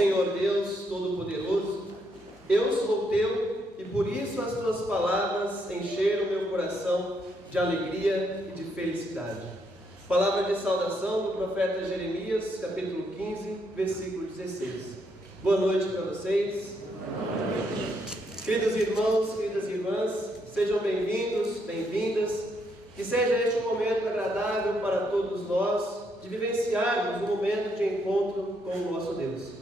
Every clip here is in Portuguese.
Senhor Deus Todo-Poderoso, eu sou teu e por isso as tuas palavras encheram meu coração de alegria e de felicidade. Palavra de saudação do profeta Jeremias, capítulo 15, versículo 16. Boa noite para vocês. Queridos irmãos, queridas irmãs, sejam bem-vindos, bem-vindas. Que seja este um momento agradável para todos nós de vivenciarmos um momento de encontro com o nosso Deus.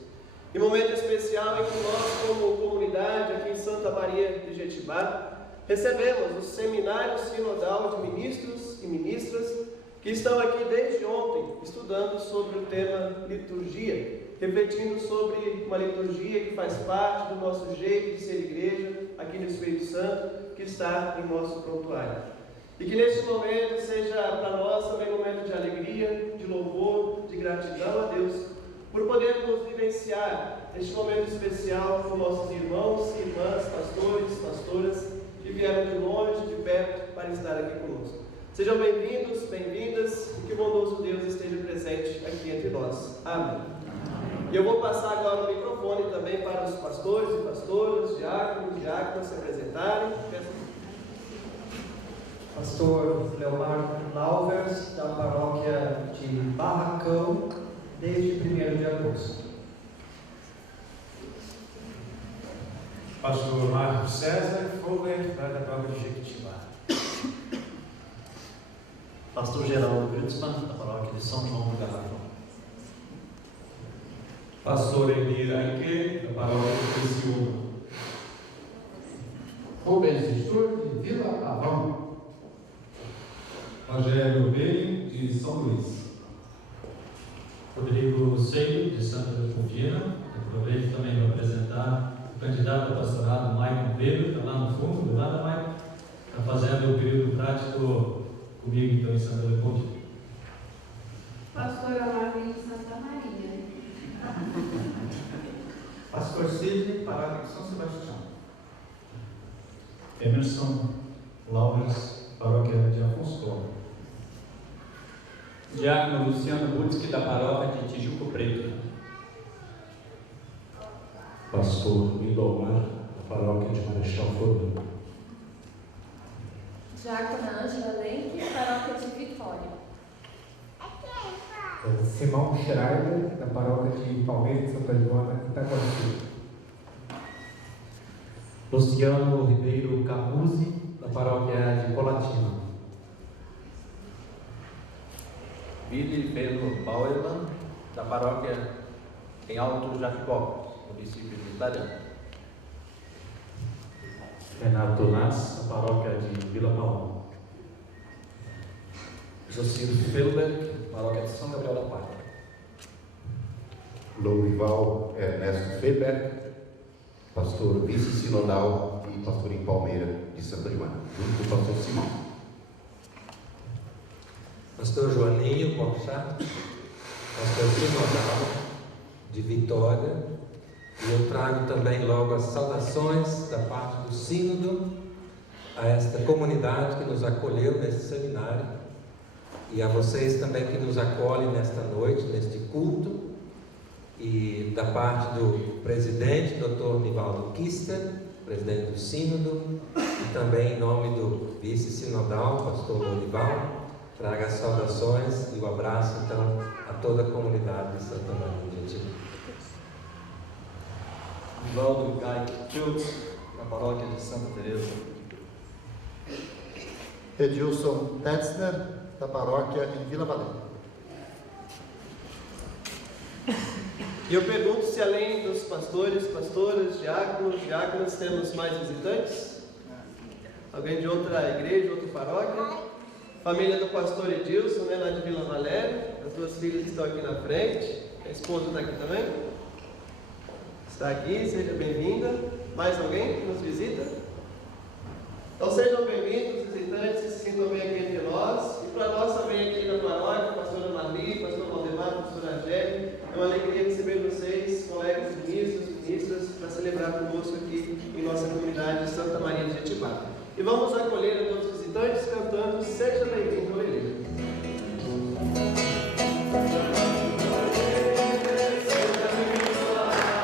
E um momento especial em que nós, como comunidade aqui em Santa Maria de Jetibá, recebemos o Seminário Sinodal de Ministros e Ministras que estão aqui desde ontem estudando sobre o tema liturgia, refletindo sobre uma liturgia que faz parte do nosso jeito de ser igreja aqui no Espírito Santo, que está em nosso prontuário. E que neste momento seja para nós também um momento de alegria, de louvor, de gratidão a Deus, por podermos vivenciar este momento especial com nossos irmãos e irmãs, pastores, pastoras, que vieram de longe, de perto, para estar aqui conosco. Sejam bem-vindos, bem-vindas, e que o bondoso Deus esteja presente aqui entre nós. Amém. E eu vou passar agora o microfone também para os pastores e pastoras, diáconos, diáconas se apresentarem. Pastor Leomar Lauvers, da paróquia de Barracão, desde 1º de agosto. Pastor Marcos César Foller, da paróquia de Jequitibá. Pastor Geraldo Wildsman, da paróquia de São João do Garrafão. Pastor Emir Aike, da paróquia de Criciúma. Rubens Sturte, de Vila Pavão. Rogério Veio, de São Luís. Rodrigo Seio, de Santa Leopoldina. Aproveito também para apresentar o candidato a pastorado, Maicon Weber, que está lá no fundo, lá da Maicon, está fazendo o período prático comigo, então, em Santa Leopoldina. Pastora Marlene de Santa Maria. Pastor Sidney, paróquia de São Sebastião. Emerson Lauvers, paróquia de Afonso Cláudio. Diácono Luciano Butzki, da paróquia de Tijuco Preto. Pastor Lindomar, da paróquia de Marechal Floriano. Diácona Ângela Lenk, paróquia de Vitória. Simão Schreiber, da paróquia de Palmeiras de Santa Joana, Itaguaçu. Luciano Ribeiro Camuzzi, da paróquia de Colatina. Billy Pedro Bauerman, da paróquia em Alto Jacibó, município de Itariano. Renato Nas, da paróquia de Vila Palma. Jocir Felber, paróquia de São Gabriel da Pátria. Lourival Ernesto Feber, pastor vice-sinodal e pastor em Palmeira de Santa Joana, junto com o pastor Simão. Pastor Joaninho Porchat, pastor sinodal de Vitória, e eu trago também logo as saudações da parte do sínodo a esta comunidade que nos acolheu nesse seminário e a vocês também que nos acolhem nesta noite, neste culto, e da parte do presidente, Dr. Nivaldo Kister, presidente do sínodo, e também em nome do vice-sinodal, pastor Lourival, traga as saudações e o abraço, então, a toda a comunidade de Santa Maria de Jetibá. Nivaldo Gai Schultz, na paróquia de Santa Teresa. Edilson Tetzner, da paróquia em Vila Valente. E eu pergunto se além dos pastores, pastoras, diáconos, diáconas, temos mais visitantes? Alguém de outra igreja, outra paróquia? Família do pastor Edilson, né, lá de Vila Valério. As duas filhas estão aqui na frente. A esposa está aqui também? Está aqui, seja bem-vinda. Mais alguém que nos visita? Então sejam bem-vindos, visitantes, se sintam bem aqui entre nós. E para nós também aqui na paróquia, pastora Marli, pastor Valdemar, pastora Angélica, é uma alegria receber vocês, colegas ministros, ministras, para celebrar conosco aqui em nossa comunidade de Santa Maria de Jetibá. E vamos acolher a todos os visitantes cantando Seja Bem-vindo, Aleluia. Seja bem-vindo,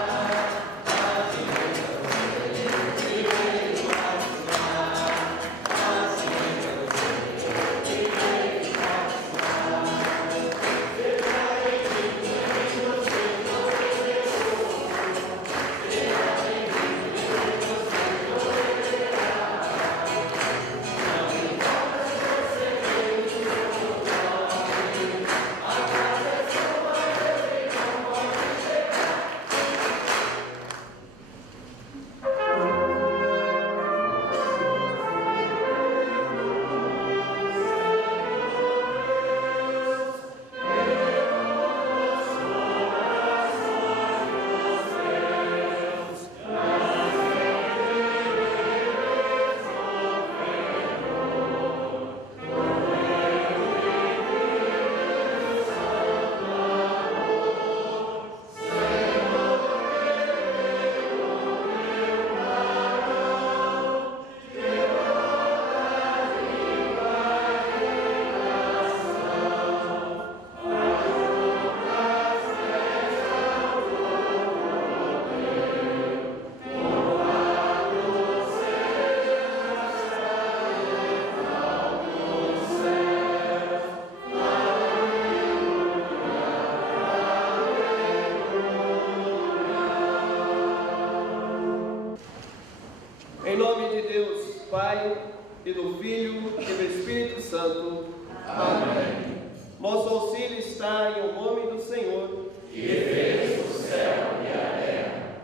Pai, e do Filho, e do Espírito Santo. Amém. Nosso auxílio está em o nome do Senhor, que fez o céu e a terra.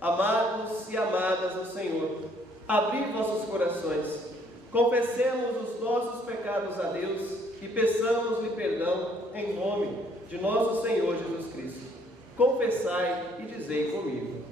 Amados e amadas do Senhor, abri vossos corações, confessemos os nossos pecados a Deus e peçamos-lhe perdão em nome de nosso Senhor Jesus Cristo. Confessai e dizei comigo: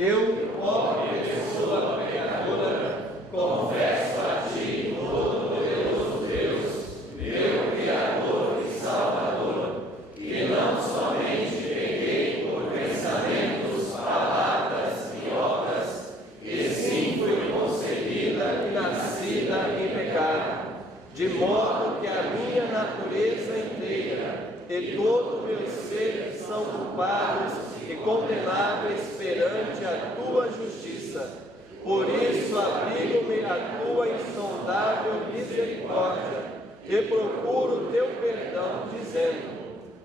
eu, pobre pessoa pecadora, confesso a Ti, todo-poderoso Deus, meu Criador e Salvador, que não somente pequei por pensamentos, palavras e obras, e sim fui concebida e nascida em pecado, de modo que a minha natureza inteira e todo o meu ser são culpados e condenáveis perante a Tua justiça. Por isso abrigo-me à Tua insondável misericórdia e procuro Teu perdão, dizendo: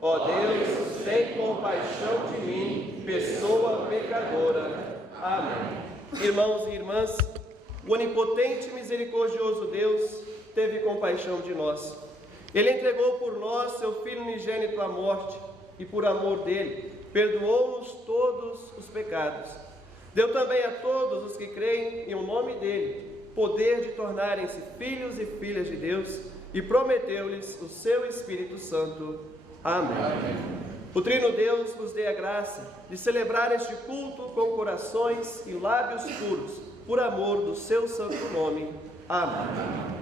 ó Deus, tem compaixão de mim, pessoa pecadora. Amém. Irmãos e irmãs, o onipotente e misericordioso Deus teve compaixão de nós. Ele entregou por nós seu Filho unigênito à morte e, por amor dele, perdoou-nos todos os pecados. Deu também a todos os que creem em o nome dele poder de tornarem-se filhos e filhas de Deus e prometeu-lhes o seu Espírito Santo. Amém. Amém. O Trino Deus nos dê a graça de celebrar este culto com corações e lábios puros, por amor do seu santo nome. Amém.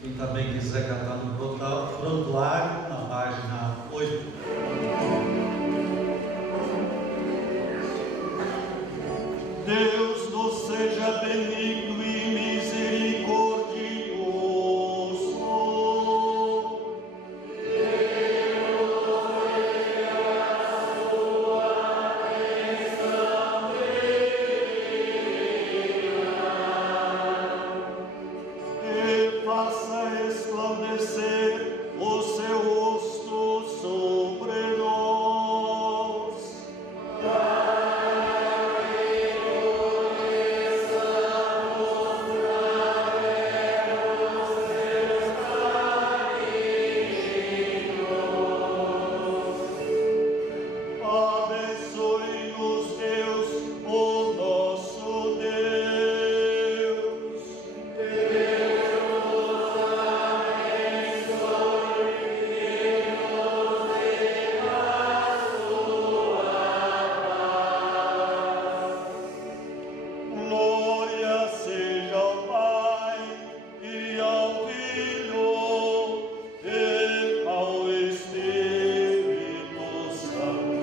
Quem também quiser cantar no prontuário, na página 8. Deus nos seja benigno e misericordioso. E faça resplandecer o seu rosto sobre nós. Abençoe-nos, Deus, o nosso Deus. Deus abençoe e nos dê a sua paz. Glória seja ao Pai e ao Filho e ao Espírito Santo.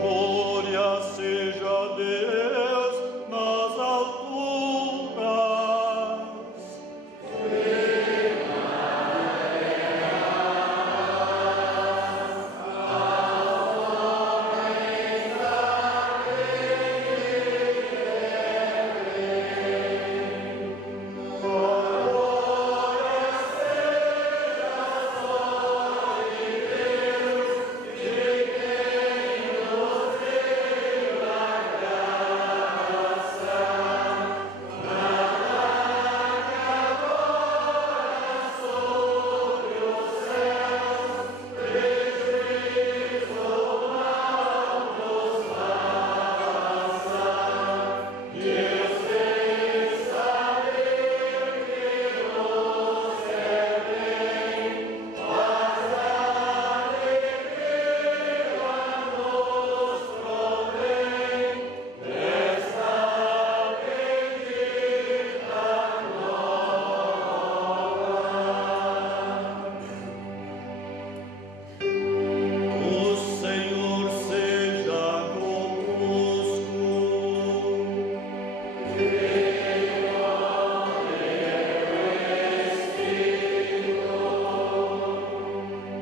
Glória seja a Deus nas alturas. O Senhor seja convosco.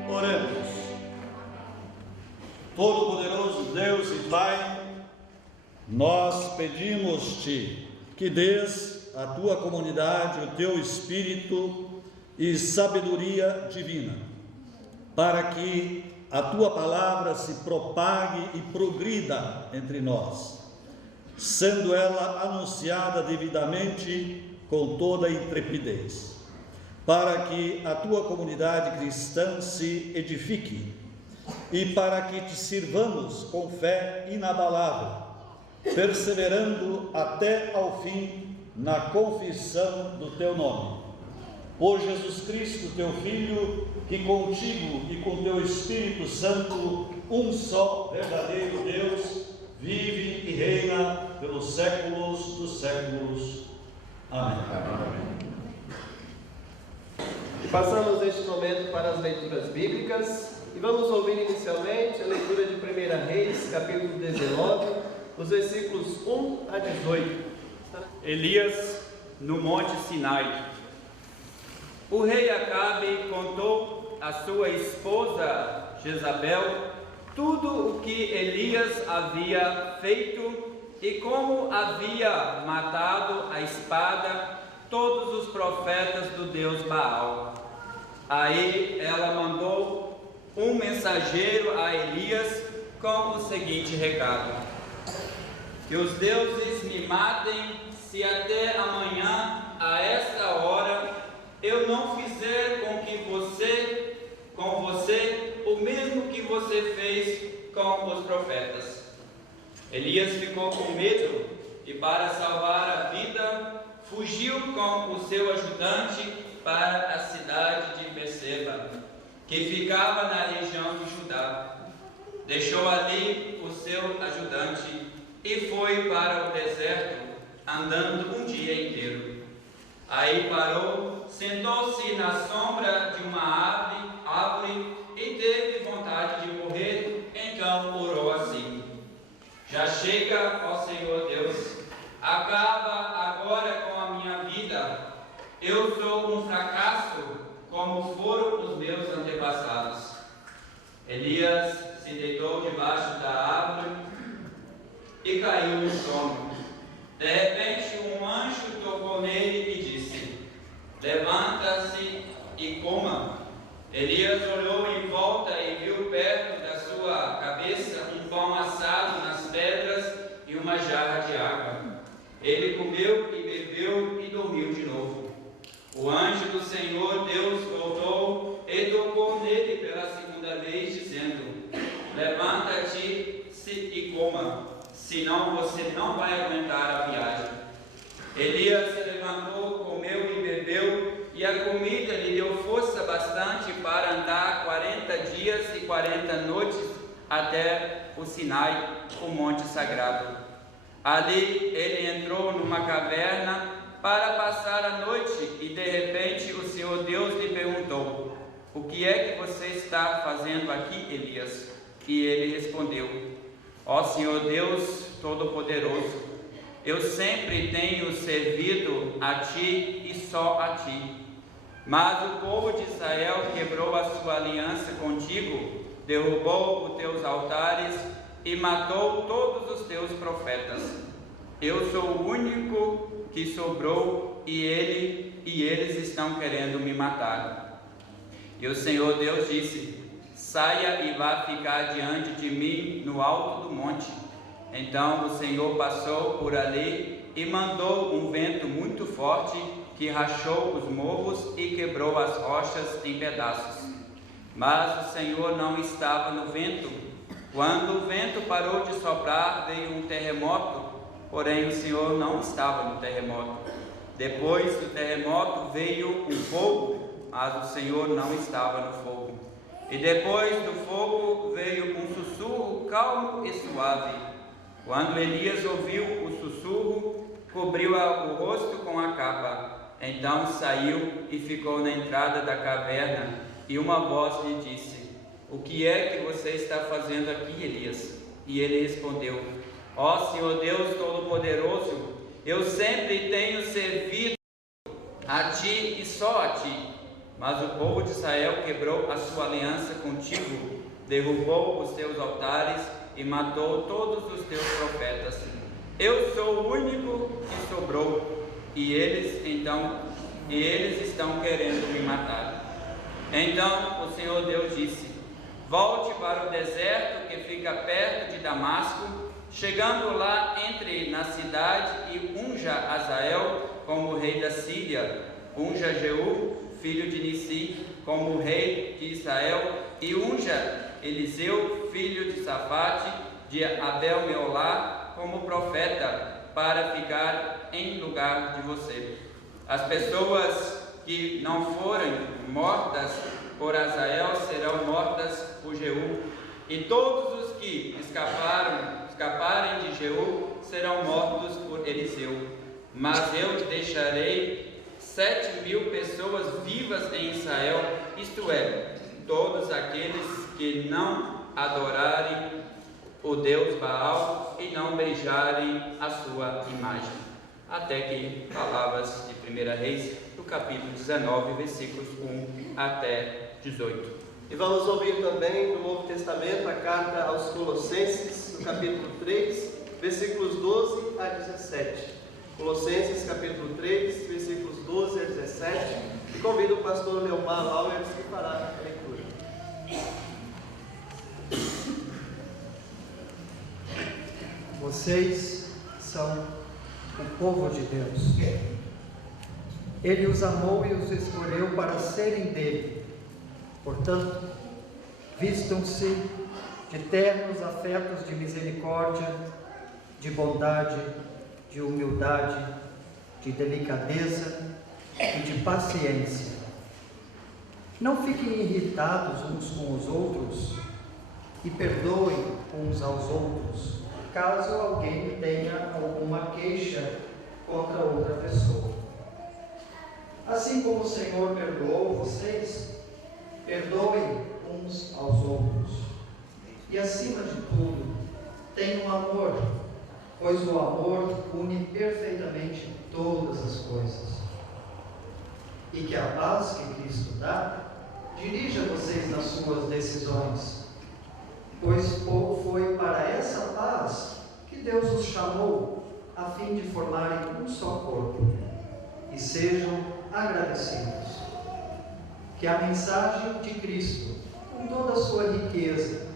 Oremos. Todo-Poderoso Deus e Pai, nós pedimos-te que dês à tua comunidade o teu Espírito e sabedoria divina, para que a tua palavra se propague e progrida entre nós, sendo ela anunciada devidamente com toda a intrepidez, para que a tua comunidade cristã se edifique e para que te sirvamos com fé inabalável, perseverando até ao fim na confissão do teu nome. Por Jesus Cristo, teu Filho, que contigo e com teu Espírito Santo, um só verdadeiro Deus, vive e reina pelos séculos dos séculos. Amém. Amém. E passamos neste momento para as leituras bíblicas e vamos ouvir inicialmente a leitura de 1 Reis, capítulo 19, os versículos 1 a 18. Elias no Monte Sinai. O rei Acabe contou à sua esposa Jezabel tudo o que Elias havia feito e como havia matado à espada todos os profetas do Deus Baal. Aí ela mandou um mensageiro a Elias com o seguinte recado: que os deuses me matem se até amanhã a esta hora eu não fizer com você o mesmo que você fez com os profetas. Elias ficou com medo e, para salvar a vida, fugiu com o seu ajudante para a cidade de Beceba, que ficava na região de Judá. Deixou ali o seu ajudante e foi para o deserto, andando um dia inteiro. Aí parou, sentou-se na sombra de uma árvore e teve vontade de morrer. Então orou assim: já chega, ó Senhor Deus, acaba agora com a minha vida. Eu sou um fracasso, como foram os meus antepassados. Elias se deitou debaixo da árvore e caiu no sono. De repente, um anjo tocou nele e disse: levanta-se e coma. Elias olhou em volta e viu perto da sua cabeça um pão assado nas pedras e uma jarra de água. Ele comeu e bebeu e dormiu de novo. O anjo do Senhor Deus voltou e tocou nele pela segunda vez, dizendo: levanta-te e coma, senão você não vai aguentar a viagem. Elias se levantou, comeu e bebeu, e a comida lhe deu força bastante para andar 40 dias e 40 noites até o Sinai, o monte sagrado. Ali ele entrou numa caverna para passar a noite e, de repente, o Senhor Deus lhe perguntou: o que é que você está fazendo aqui, Elias? E ele respondeu: ó Senhor Deus Todo-Poderoso, eu sempre tenho servido a Ti e só a Ti. Mas o povo de Israel quebrou a sua aliança contigo, derrubou os teus altares e matou todos os teus profetas. Eu sou o único que sobrou e eles estão querendo me matar. E o Senhor Deus disse: saia e vá ficar diante de mim no alto do monte. Então o Senhor passou por ali e mandou um vento muito forte que rachou os morros e quebrou as rochas em pedaços. Mas o Senhor não estava no vento. Quando o vento parou de soprar, veio um terremoto, porém o Senhor não estava no terremoto. Depois do terremoto veio um fogo, mas o Senhor não estava no fogo. E depois do fogo veio um sussurro calmo e suave. Quando Elias ouviu o sussurro, cobriu o rosto com a capa. Então saiu e ficou na entrada da caverna, e uma voz lhe disse: o que é que você está fazendo aqui, Elias? E ele respondeu: ó Senhor Deus Todo-Poderoso, eu sempre tenho servido a Ti e só a Ti. Mas o povo de Israel quebrou a sua aliança contigo, derrubou os teus altares e matou todos os teus profetas. Eu sou o único que sobrou, e eles estão querendo me matar. Então o Senhor Deus disse: volte para o deserto que fica perto de Damasco. Chegando lá, entre na cidade e unja Azael como rei da Síria, unja Jeú, filho de Nissi, como rei de Israel, e unja Eliseu, filho de Safate, de Abel-Meolá, como profeta, para ficar em lugar de você. As pessoas que não forem mortas por Azael serão mortas por Jeú, e todos os que escaparem de Jeú serão mortos por Eliseu. Mas eu deixarei 7.000 pessoas vivas em Israel, isto é, todos aqueles que não adorarem o Deus Baal e não beijarem a sua imagem. Até que palavras de 1 Reis, do capítulo 19, versículos 1 até 18. E vamos ouvir também do Novo Testamento a carta aos Colossenses, no capítulo 3, versículos 12 a 17. Colossenses, capítulo 3, versículos 12 a 17. E convido o pastor Leomar Lauers que fará a leitura. Vocês são o povo de Deus. Ele os amou e os escolheu para serem dele. Portanto, vistam-se de ternos afetos de misericórdia, de bondade, de humildade, de delicadeza e de paciência. Não fiquem irritados uns com os outros e perdoem uns aos outros, caso alguém tenha alguma queixa contra outra pessoa. Assim como o Senhor perdoou vocês, perdoem uns aos outros. E acima de tudo, tenham amor, pois o amor une perfeitamente todas as coisas. E que a paz que Cristo dá dirija vocês nas suas decisões, pois foi para essa paz que Deus os chamou, a fim de formarem um só corpo, e sejam agradecidos. Que a mensagem de Cristo, com toda a sua riqueza,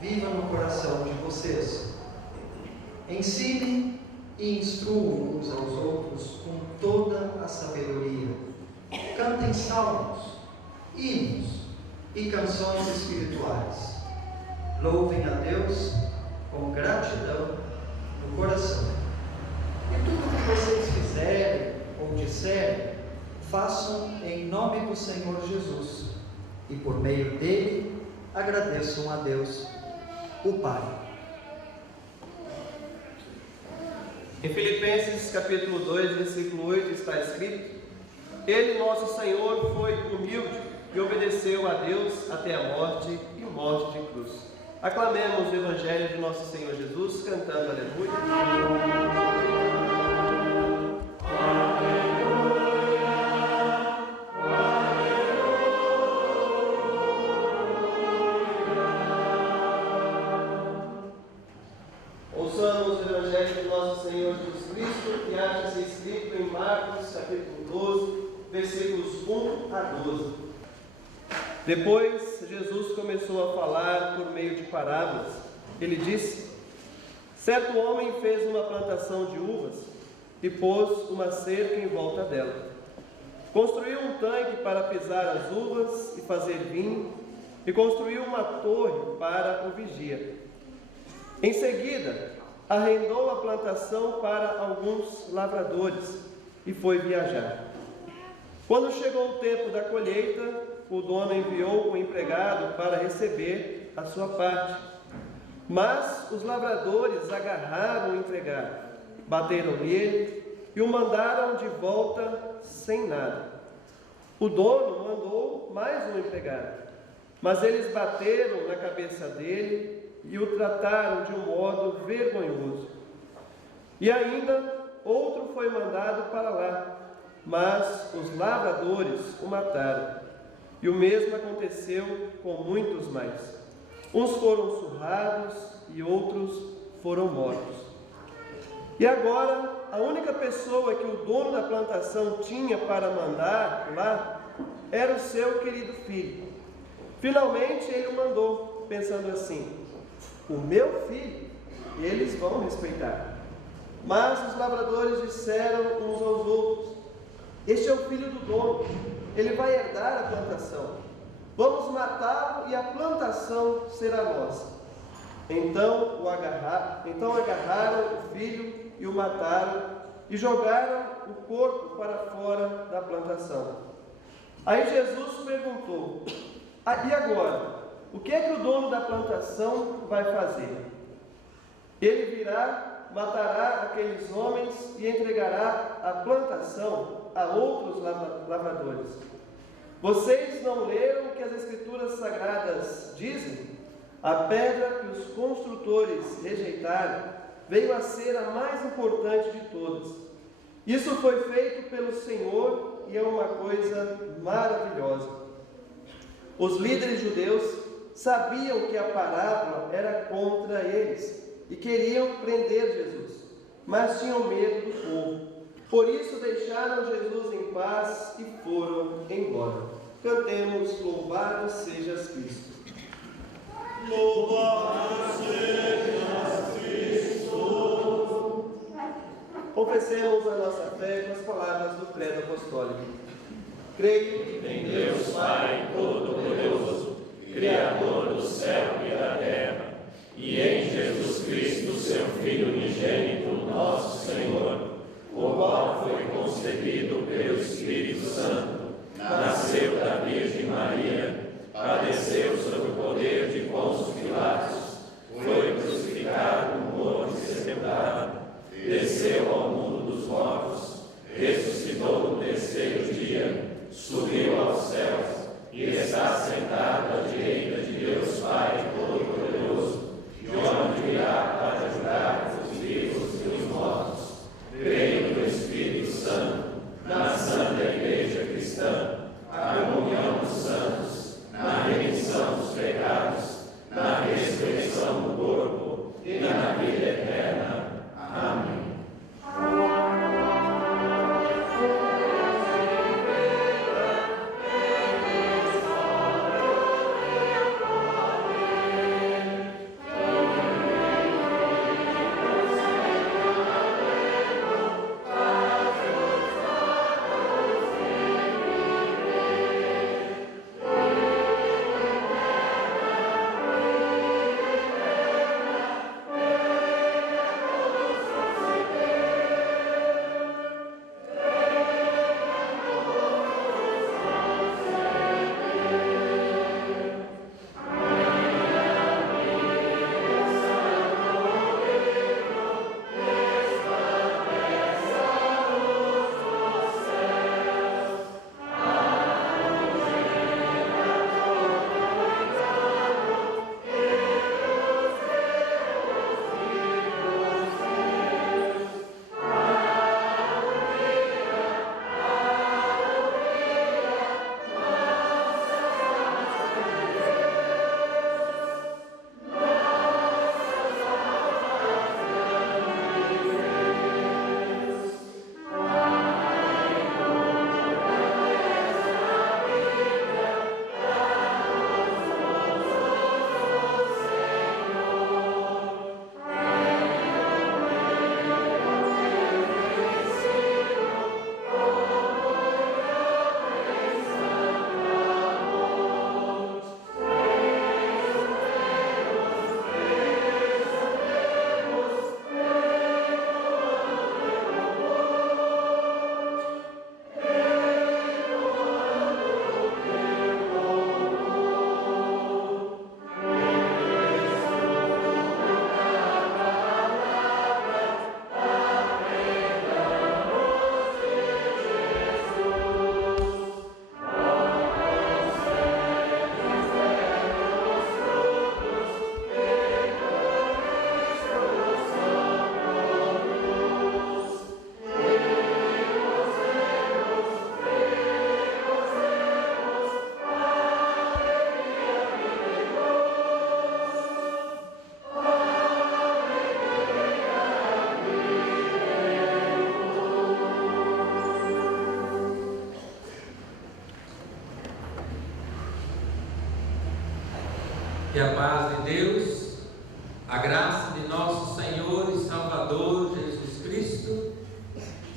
viva no coração de vocês. Ensinem e instruam uns aos outros com toda a sabedoria. Cantem salmos, hinos e canções espirituais. Louvem a Deus com gratidão no coração. E tudo o que vocês fizerem ou disserem, façam em nome do Senhor Jesus, e por meio dele agradeçam a Deus, o Pai. Em Filipenses capítulo 2, versículo 8 está escrito: Ele, nosso Senhor, foi humilde e obedeceu a Deus até a morte e morte de cruz. Aclamemos o Evangelho de nosso Senhor Jesus, cantando aleluia. Ouçamos o Evangelho de nosso Senhor Jesus Cristo, que acha-se escrito em Marcos, capítulo 12, versículos 1 a 12. Depois, Jesus começou a falar por meio de parábolas. Ele disse: Certo homem fez uma plantação de uvas e pôs uma cerca em volta dela. Construiu um tanque para pisar as uvas e fazer vinho, e construiu uma torre para o vigia. Em seguida, arrendou a plantação para alguns lavradores e foi viajar. Quando chegou o tempo da colheita, o dono enviou o empregado para receber a sua parte. Mas os lavradores agarraram o empregado, bateram nele e o mandaram de volta sem nada. O dono mandou mais um empregado, mas eles bateram na cabeça dele e o trataram de um modo vergonhoso. E ainda outro foi mandado para lá, mas os lavradores o mataram. E o mesmo aconteceu com muitos mais. Uns foram surrados e outros foram mortos. E agora, a única pessoa que o dono da plantação tinha para mandar lá era o seu querido filho. Finalmente ele o mandou, pensando assim: o meu filho, eles vão respeitar. Mas os lavradores disseram uns aos outros: este é o filho do dono, ele vai herdar a plantação. Vamos matá-lo e a plantação será nossa. Então agarraram o filho e o mataram e jogaram o corpo para fora da plantação. Aí Jesus perguntou: e agora? O que é que o dono da plantação vai fazer? Ele virá, matará aqueles homens e entregará a plantação a outros lavradores. Vocês não leram o que as Escrituras Sagradas dizem? A pedra que os construtores rejeitaram veio a ser a mais importante de todas. Isso foi feito pelo Senhor e é uma coisa maravilhosa. Os líderes judeus sabiam que a parábola era contra eles e queriam prender Jesus, mas tinham medo do povo. Por isso deixaram Jesus em paz e foram embora. Cantemos: Louvado sejas Cristo. Louvado sejas Cristo. Confessemos a nossa fé com as palavras do credo apostólico. Creio em Deus Pai Todo-Poderoso, Criador do céu e da terra, e em Jesus Cristo, seu Filho unigênito, nosso Senhor, o qual foi concebido pelo Espírito Santo, nasceu da Virgem Maria, padeceu sob o poder de Pôncio Pilatos, foi crucificado, morto e sepultado, desceu ao mundo dos mortos, ressuscitou no terceiro dia, subiu aos céus e está sentado à direita de Deus Pai Todo-Poderoso, de onde virá para julgar os vivos e os mortos. Creio no Espírito Santo, na Santa Igreja Cristã, na comunhão dos santos, na remissão dos pecados, na ressurreição do corpo e na vida eterna. Amém. Que a paz de Deus, a graça de nosso Senhor e Salvador Jesus Cristo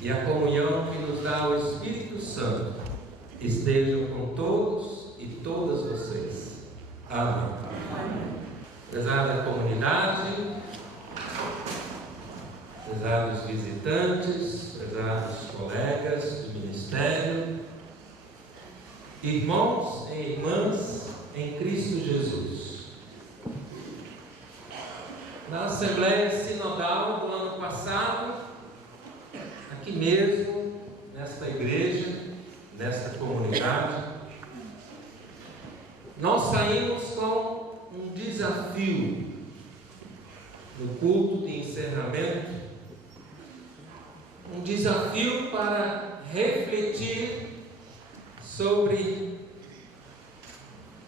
e a comunhão que nos dá o Espírito Santo estejam com todos e todas vocês. Amém. Prezada comunidade, prezados visitantes, prezados colegas do ministério, irmãos e irmãs em Cristo Jesus. Na Assembleia Sinodal do ano passado, aqui mesmo, nesta igreja, nesta comunidade, nós saímos com um desafio no culto de encerramento, um desafio para refletir sobre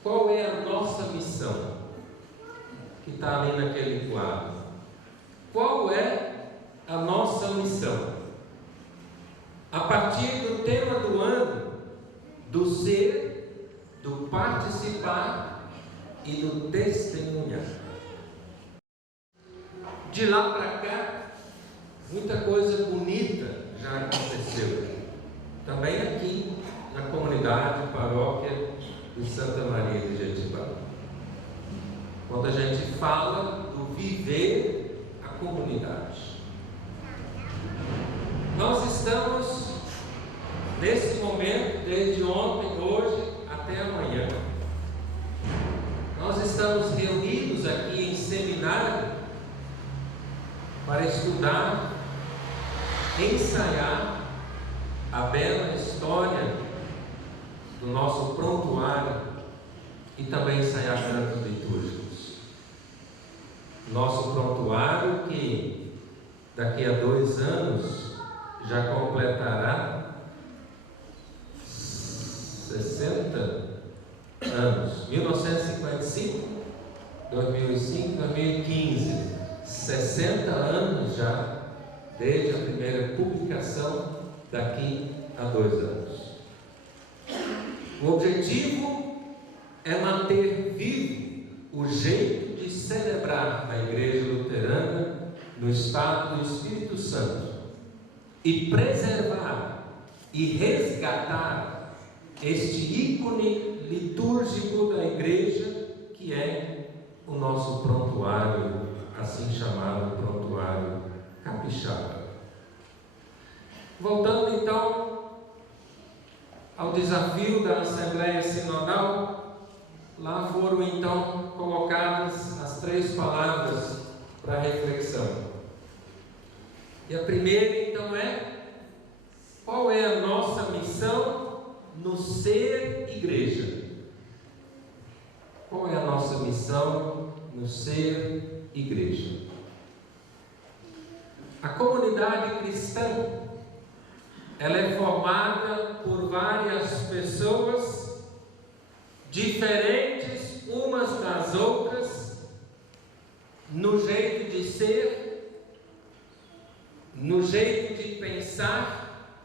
qual é a nossa missão, que está ali naquele quadro. Qual é a nossa missão? A partir do tema do ano, do ser, do participar e do testemunhar. De lá para cá, muita coisa bonita já aconteceu. Também aqui na comunidade, paróquia de Santa Maria de Jetibá. Quando a gente fala do viver a comunidade. Nós estamos nesse momento, desde ontem, hoje até amanhã. Nós estamos reunidos aqui em seminário para estudar, ensaiar a bela história do nosso prontuário e também ensaiar cantos litúrgicos. Nosso prontuário que daqui a 2 anos já completará 60 anos, 1955, 2005, 2015, 60 anos já, desde a primeira publicação, daqui a 2 anos. O objetivo é manter vivo o jeito de celebrar na Igreja Luterana no estado do Espírito Santo e preservar e resgatar este ícone litúrgico da Igreja, que é o nosso prontuário, assim chamado prontuário capixaba. Voltando então ao desafio da Assembleia Sinodal, lá foram então colocadas as 3 palavras para reflexão. E a primeira então é: qual é a nossa missão no ser igreja? Qual é a nossa missão no ser igreja? A comunidade cristã, ela é formada por várias pessoas diferentes umas das outras, no jeito de ser, no jeito de pensar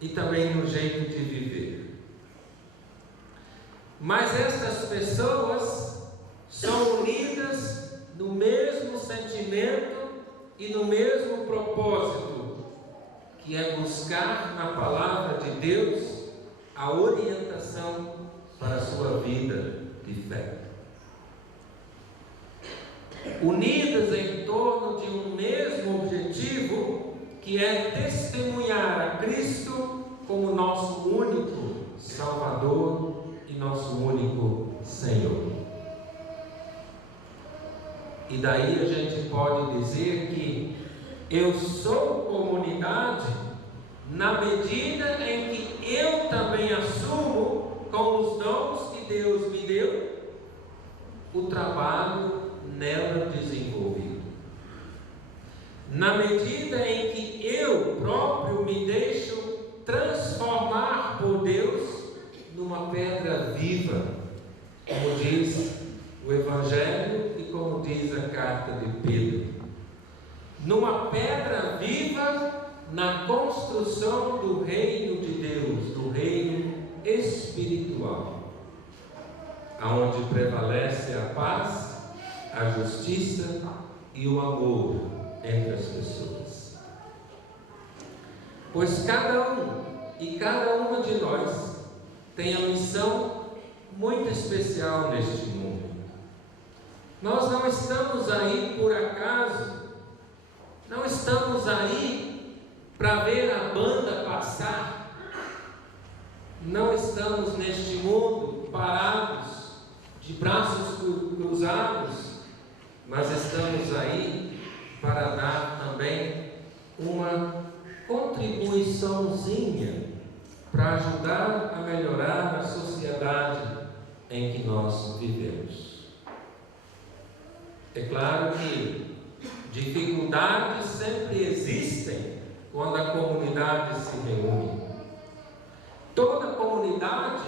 e também no jeito de viver. Mas estas pessoas são unidas no mesmo sentimento e no mesmo propósito, que é buscar na palavra de Deus a orientação para a sua vida de fé. Unidas em torno de um mesmo objetivo, que é testemunhar a Cristo como nosso único Salvador e nosso único Senhor. E daí a gente pode dizer que eu sou comunidade na medida em que eu também assumo, com os dons que Deus me deu, o trabalho nela desenvolvido. Na medida em que eu próprio me deixo transformar por Deus numa pedra viva, como diz o Evangelho e como diz a carta de Pedro, numa pedra viva na construção do reino de Deus, do reino espiritual, aonde prevalece a paz, a justiça e o amor entre as pessoas. Pois cada um e cada uma de nós tem a missão muito especial neste mundo. Nós não estamos aí por acaso, não estamos aí para ver a banda passar, não estamos neste mundo parados, de braços cruzados, mas estamos aí para dar também uma contribuiçãozinha para ajudar a melhorar a sociedade em que nós vivemos. É claro que dificuldades sempre existem quando a comunidade se reúne. Toda comunidade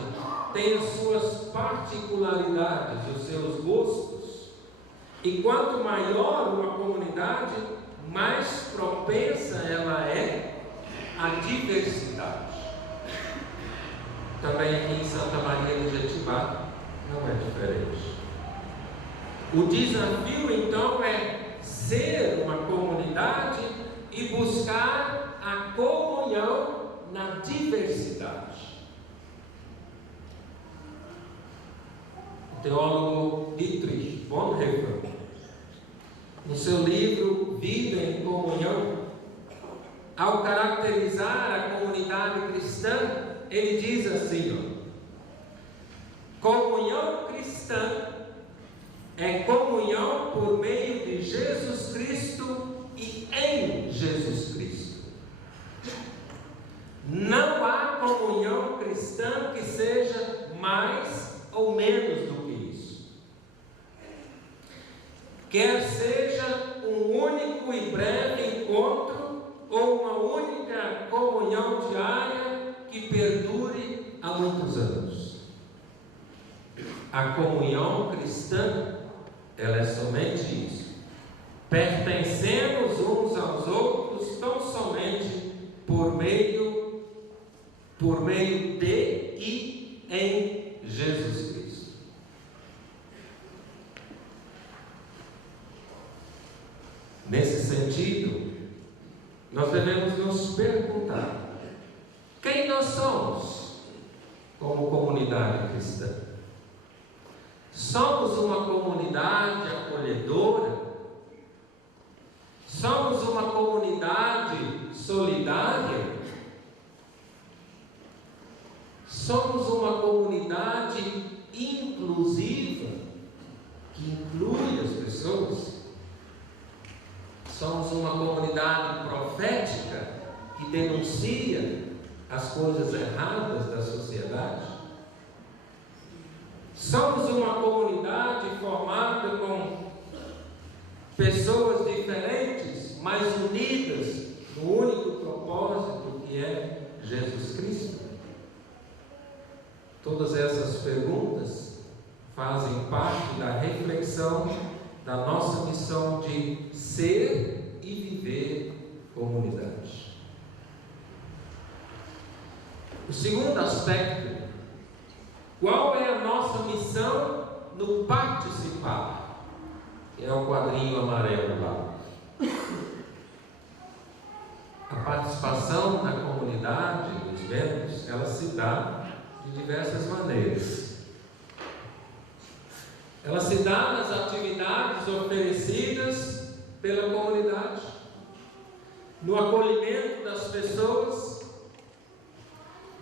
tem as suas particularidades, os seus gostos. E quanto maior uma comunidade, mais propensa ela é à diversidade. Também aqui em Santa Maria do Jetibá não é diferente. O desafio então é ser uma comunidade e buscar a comunhão na diversidade. O teólogo Dietrich Bonhoeffer, no seu livro Vida em Comunhão, ao caracterizar a comunidade cristã, ele diz assim: comunhão cristã é comunhão por meio de Jesus Cristo e em Jesus Cristo. Não há comunhão cristã que seja mais ou menos do que isso. Quer seja um único e breve encontro ou uma única comunhão diária que perdure há muitos anos. A comunhão cristã, ela é somente isso. Pertencemos uns aos outros tão somente por meio de e em Jesus Cristo. Nesse sentido, nós devemos nos perguntar: quem nós somos como comunidade cristã? Somos uma comunidade acolhedora? Somos uma comunidade solidária? Somos uma comunidade inclusiva, que inclui as pessoas? Somos uma comunidade profética, que denuncia as coisas erradas da sociedade? Somos uma comunidade formada com pessoas diferentes, mas unidas no único propósito que é Jesus Cristo? Todas essas perguntas fazem parte da reflexão da nossa missão de ser e viver comunidade. O segundo aspecto: qual é a nossa missão no participar? É o quadrinho amarelo lá. A participação na comunidade, dos membros, ela se dá de diversas maneiras. Ela se dá nas atividades oferecidas pela comunidade, no acolhimento das pessoas,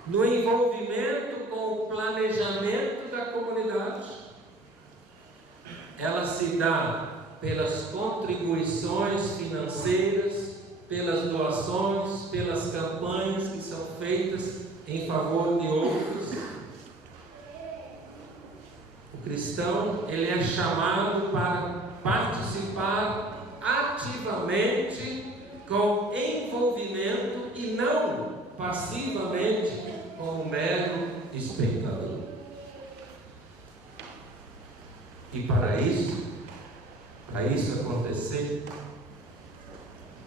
no envolvimento com o planejamento da comunidade. Ela se dá pelas contribuições financeiras, pelas doações, pelas campanhas que são feitas em favor de outros. O cristão, ele é chamado para participar ativamente, com envolvimento, e não passivamente como mero espectador. E para isso acontecer,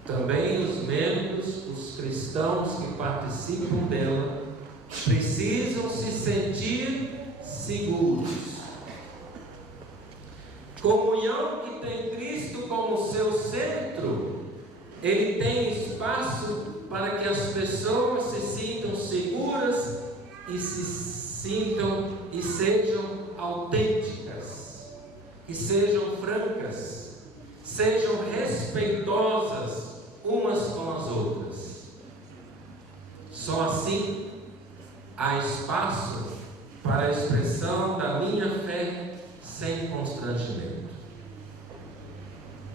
também os membros, os cristãos que participam dela, precisam se sentir seguros. Comunhão que tem Cristo como seu centro, ele tem espaço para que as pessoas se sintam seguras e sejam autênticas, que sejam francas, sejam respeitosas umas com as outras. Só assim há espaço para a expressão da minha fé sem constrangimento.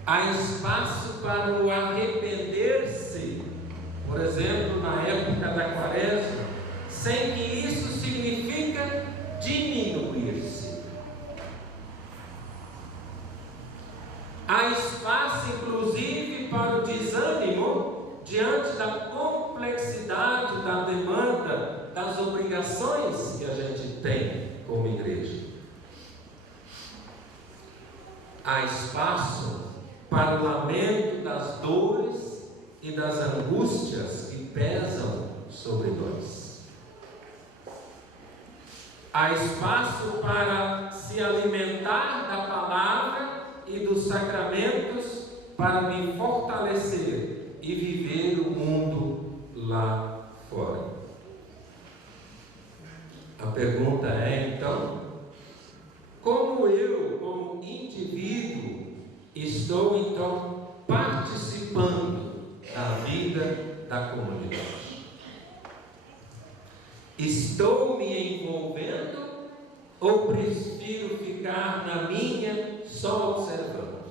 Há espaço para o arrepender-se por exemplo, na época da Quaresma, sem que isso significa diminuir-se. Há espaço, inclusive, para o desânimo diante da complexidade da demanda, das obrigações que a gente tem como igreja. Há espaço para o lamento das dores e das angústias que pesam sobre nós. Há espaço para se alimentar da palavra e dos sacramentos para me fortalecer e viver o mundo lá fora. A pergunta é, então, como eu, como indivíduo, estou então participando da vida da comunidade? Estou me envolvendo ou prefiro ficar na minha só observando?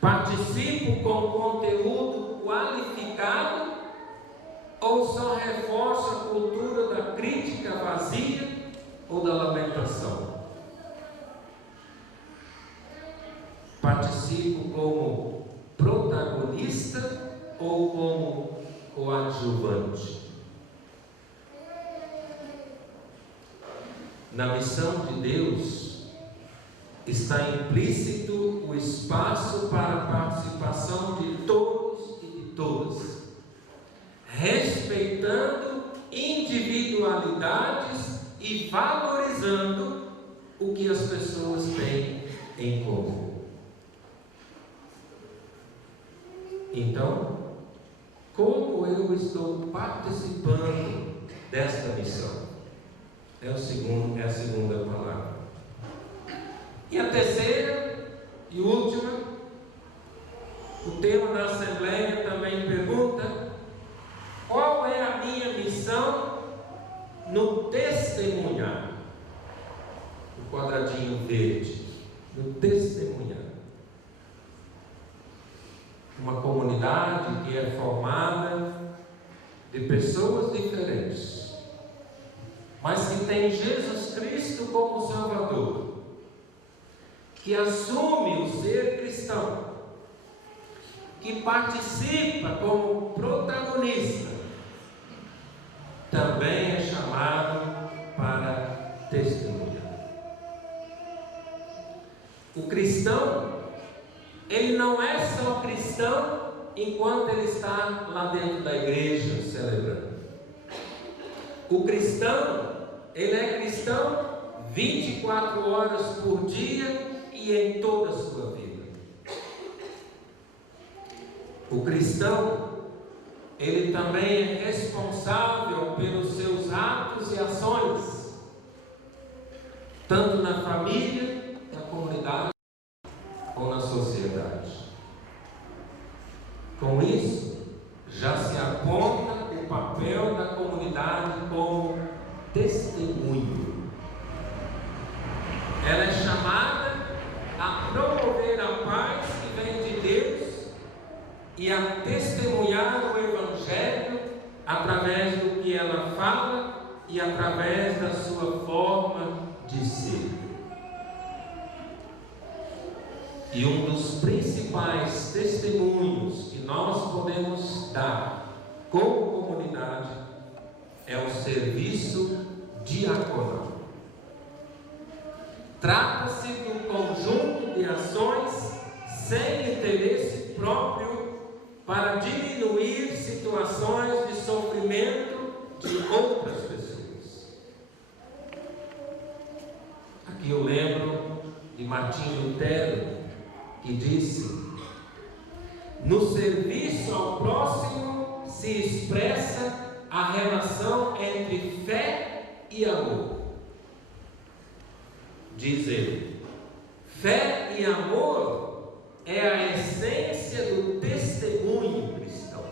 Participo com conteúdo qualificado ou só reforço a cultura da crítica vazia ou da lamentação? Participo como protagonista ou como coadjuvante? Na missão de Deus está implícito o espaço para a participação de todos e de todas, respeitando individualidades e valorizando o que as pessoas têm em comum. Então, como eu estou participando desta missão? É a segunda palavra. E a terceira e última, o tema da Assembleia também pergunta: qual é a minha missão no testemunhar? O quadradinho verde, no testemunhar. Uma comunidade que é formada de pessoas diferentes, mas que tem Jesus Cristo como Salvador, que assume o ser cristão, que participa como protagonista, também é chamado para testemunhar. O cristão, ele não é só cristão enquanto ele está lá dentro da igreja celebrando. O cristão, ele é cristão 24 horas por dia e em toda a sua vida. O cristão, ele também é responsável pelos seus atos e ações, tanto na família, na comunidade ou na sociedade. Com isso, já se aponta o papel da comunidade como testemunho. Ela é chamada a promover a paz que vem de Deus e a testemunhar o Evangelho através do que ela fala e através da sua forma de ser. E um dos principais testemunhos que nós podemos dar como comunidade é o serviço diaconal. Trata-se de um conjunto de ações sem interesse próprio para diminuir situações de sofrimento de outras pessoas. Aqui eu lembro de Martinho Lutero, que disse: no serviço ao próximo se expressa a relação entre fé e amor. Diz ele: fé e amor é a essência do testemunho cristão.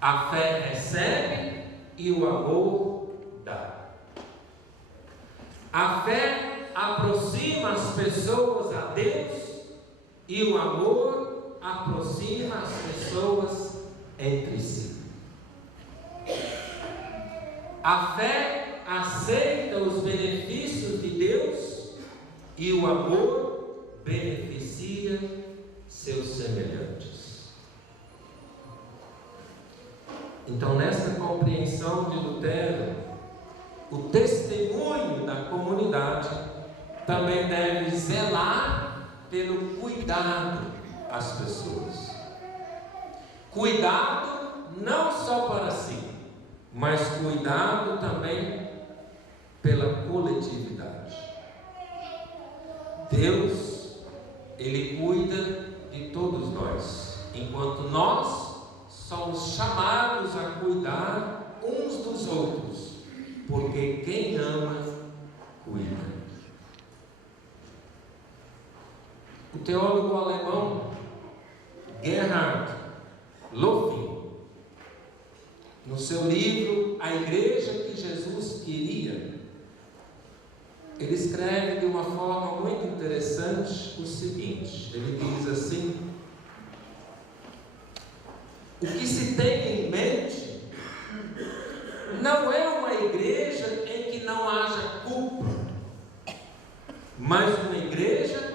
A fé recebe e o amor dá. A fé aproxima as pessoas a Deus e o amor aproxima aproxima as pessoas entre si. A fé aceita os benefícios de Deus e o amor beneficia seus semelhantes. Então, nesta compreensão de Lutero, o testemunho da comunidade também deve zelar pelo cuidado às pessoas. Cuidado não só para si, mas cuidado também pela coletividade. Deus, Ele cuida de todos nós, enquanto nós somos chamados a cuidar uns dos outros, porque quem ama, cuida. O teólogo alemão Gerhard Löffing, no seu livro A Igreja que Jesus Queria, ele escreve de uma forma muito interessante o seguinte: ele diz assim: o que se tem em mente não é uma igreja em que não haja culpa, mas uma igreja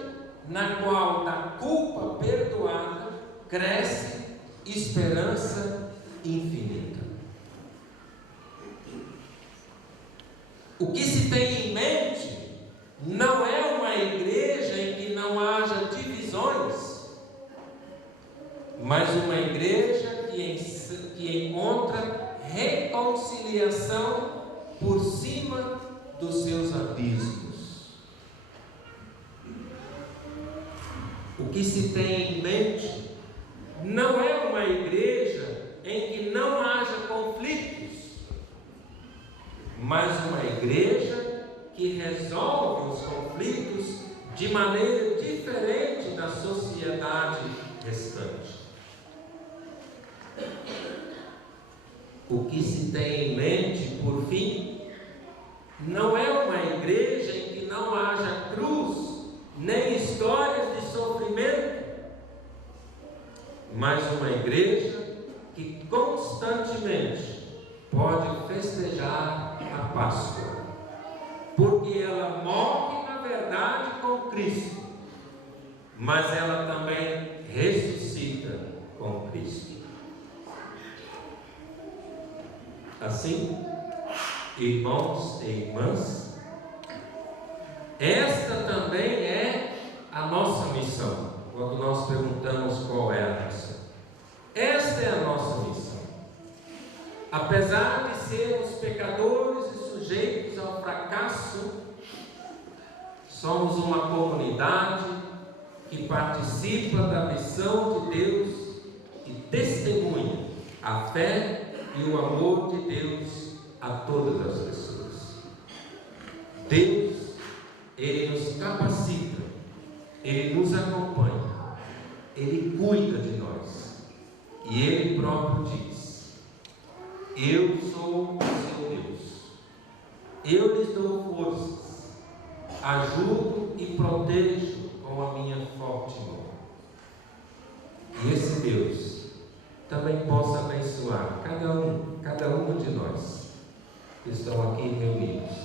na qual da culpa perdoada cresce esperança infinita. O que se tem em mente não é uma igreja em que não haja divisões, mas uma igreja que encontra reconciliação por cima dos seus abismos. O que se tem em mente não é uma igreja em que não haja conflitos, mas uma igreja que resolve os conflitos de maneira diferente da sociedade restante. O que se tem em mente, por fim, não é uma igreja em que não haja cruz, nem histórias de sofrimento, mas uma igreja que constantemente pode festejar a Páscoa, porque ela morre na verdade com Cristo, mas ela também ressuscita com Cristo. Assim, irmãos e irmãs, esta também é a nossa missão. Quando nós perguntamos qual é a missão, esta é a nossa missão. Apesar de sermos pecadores e sujeitos ao fracasso, somos uma comunidade que participa da missão de Deus e testemunha a fé e o amor de Deus a todas as pessoas. Deus, Ele nos capacita, Ele nos acompanha, Ele cuida de nós, e Ele próprio diz: eu sou o seu Deus, eu lhes dou forças, ajudo e protejo com a minha forte mão. E esse Deus também possa abençoar cada um de nós que estão aqui reunidos,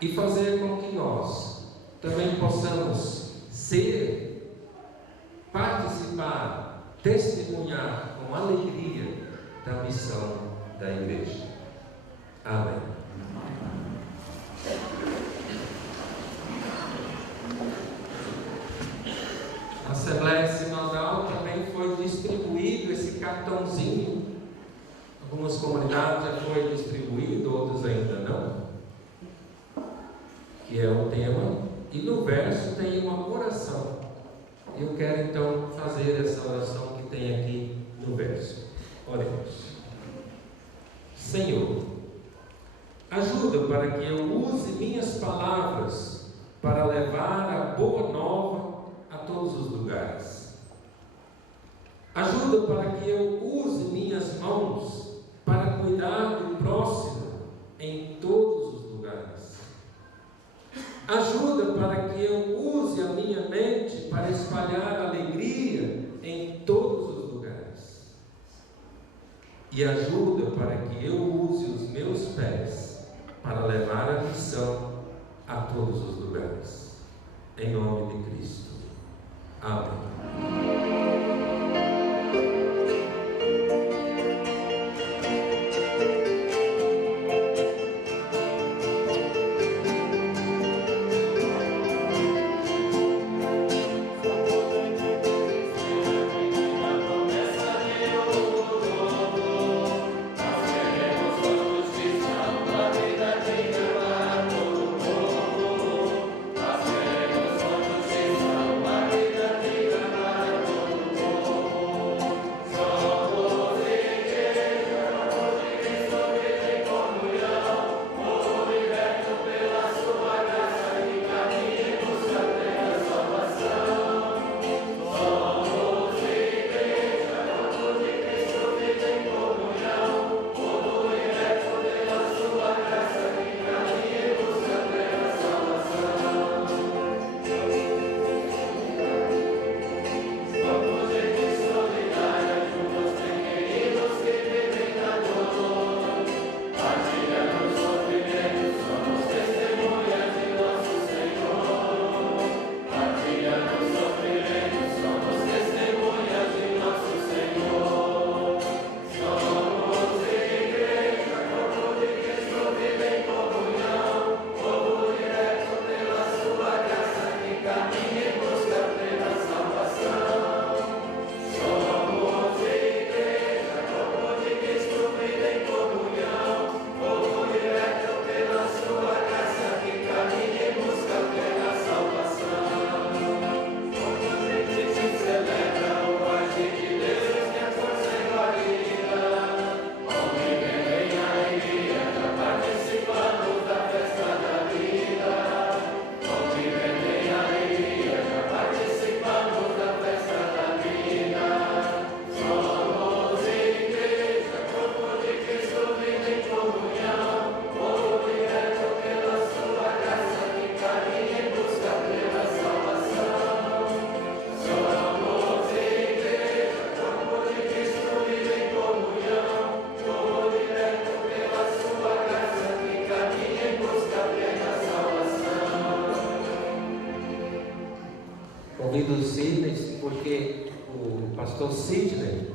e fazer com que nós também possamos participar, testemunhar com alegria da missão da igreja. Amém. Na Assembleia Sinodal também foi distribuído esse cartãozinho. Algumas comunidades já foi distribuído, outras ainda não, que é o tema, e no verso tem uma oração. Eu quero então fazer essa oração que tem aqui no verso. Oremos. Senhor, ajuda para que eu use minhas palavras para levar a boa nova a todos os lugares. Ajuda para que eu use minhas mãos para cuidar do próximo em todos os lugares. Ajuda para que eu use a minha mente para espalhar alegria em todos os e ajuda para que eu use os meus pés para levar a missão a todos os lugares. Em nome de Cristo. Amém. Convido o Sidney, porque o pastor Sidney,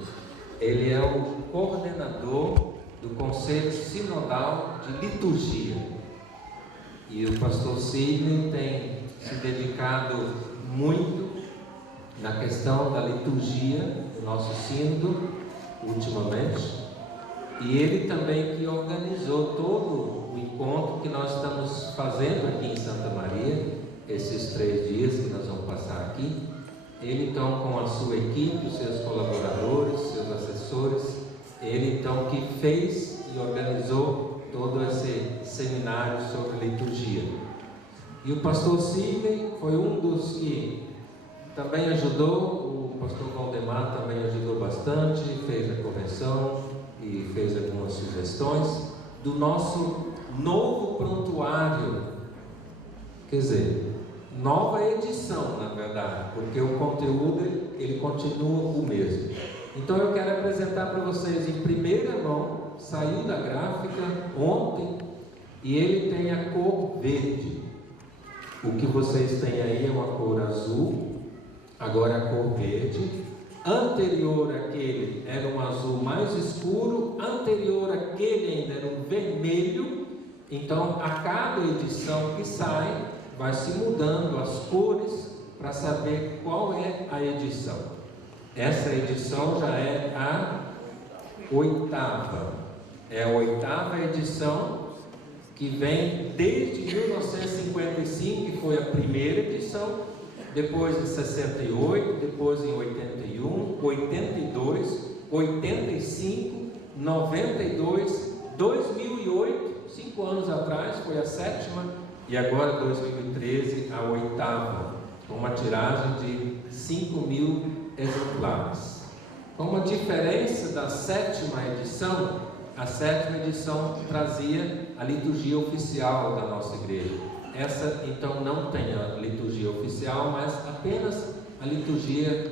ele é o coordenador do Conselho Sinodal de Liturgia. E o pastor Sidney tem se dedicado muito na questão da liturgia do nosso sínodo, ultimamente. E ele também que organizou todo o encontro que nós estamos fazendo aqui em Santa Maria, esses 3 dias que nós vamos passar aqui. Ele então, com a sua equipe, os seus colaboradores, seus assessores, ele então que fez e organizou todo esse seminário sobre liturgia. E o pastor Sidney foi um dos que também ajudou, o pastor Valdemar também ajudou bastante, fez a correção e fez algumas sugestões do nosso novo prontuário, quer dizer, nova edição, na verdade, porque o conteúdo ele continua o mesmo. Então eu quero apresentar para vocês em primeira mão, saiu da gráfica ontem, e ele tem a cor verde. O que vocês têm aí é uma cor azul, agora a cor verde. Anterior àquele era um azul mais escuro, anterior àquele ainda era um vermelho. Então a cada edição que sai, vai se mudando as cores para saber qual é a edição. Essa edição já é a 8ª. É a 8ª edição, que vem desde 1955, que foi a primeira edição, depois em 68, depois em 81, 82, 85, 92, 2008, 5 anos atrás, foi a 7ª, e agora 2013 a 8ª, com uma tiragem de 5.000 exemplares. Com uma diferença da 7ª edição, a 7ª edição trazia a liturgia oficial da nossa igreja. Essa então não tem a liturgia oficial, mas apenas a liturgia,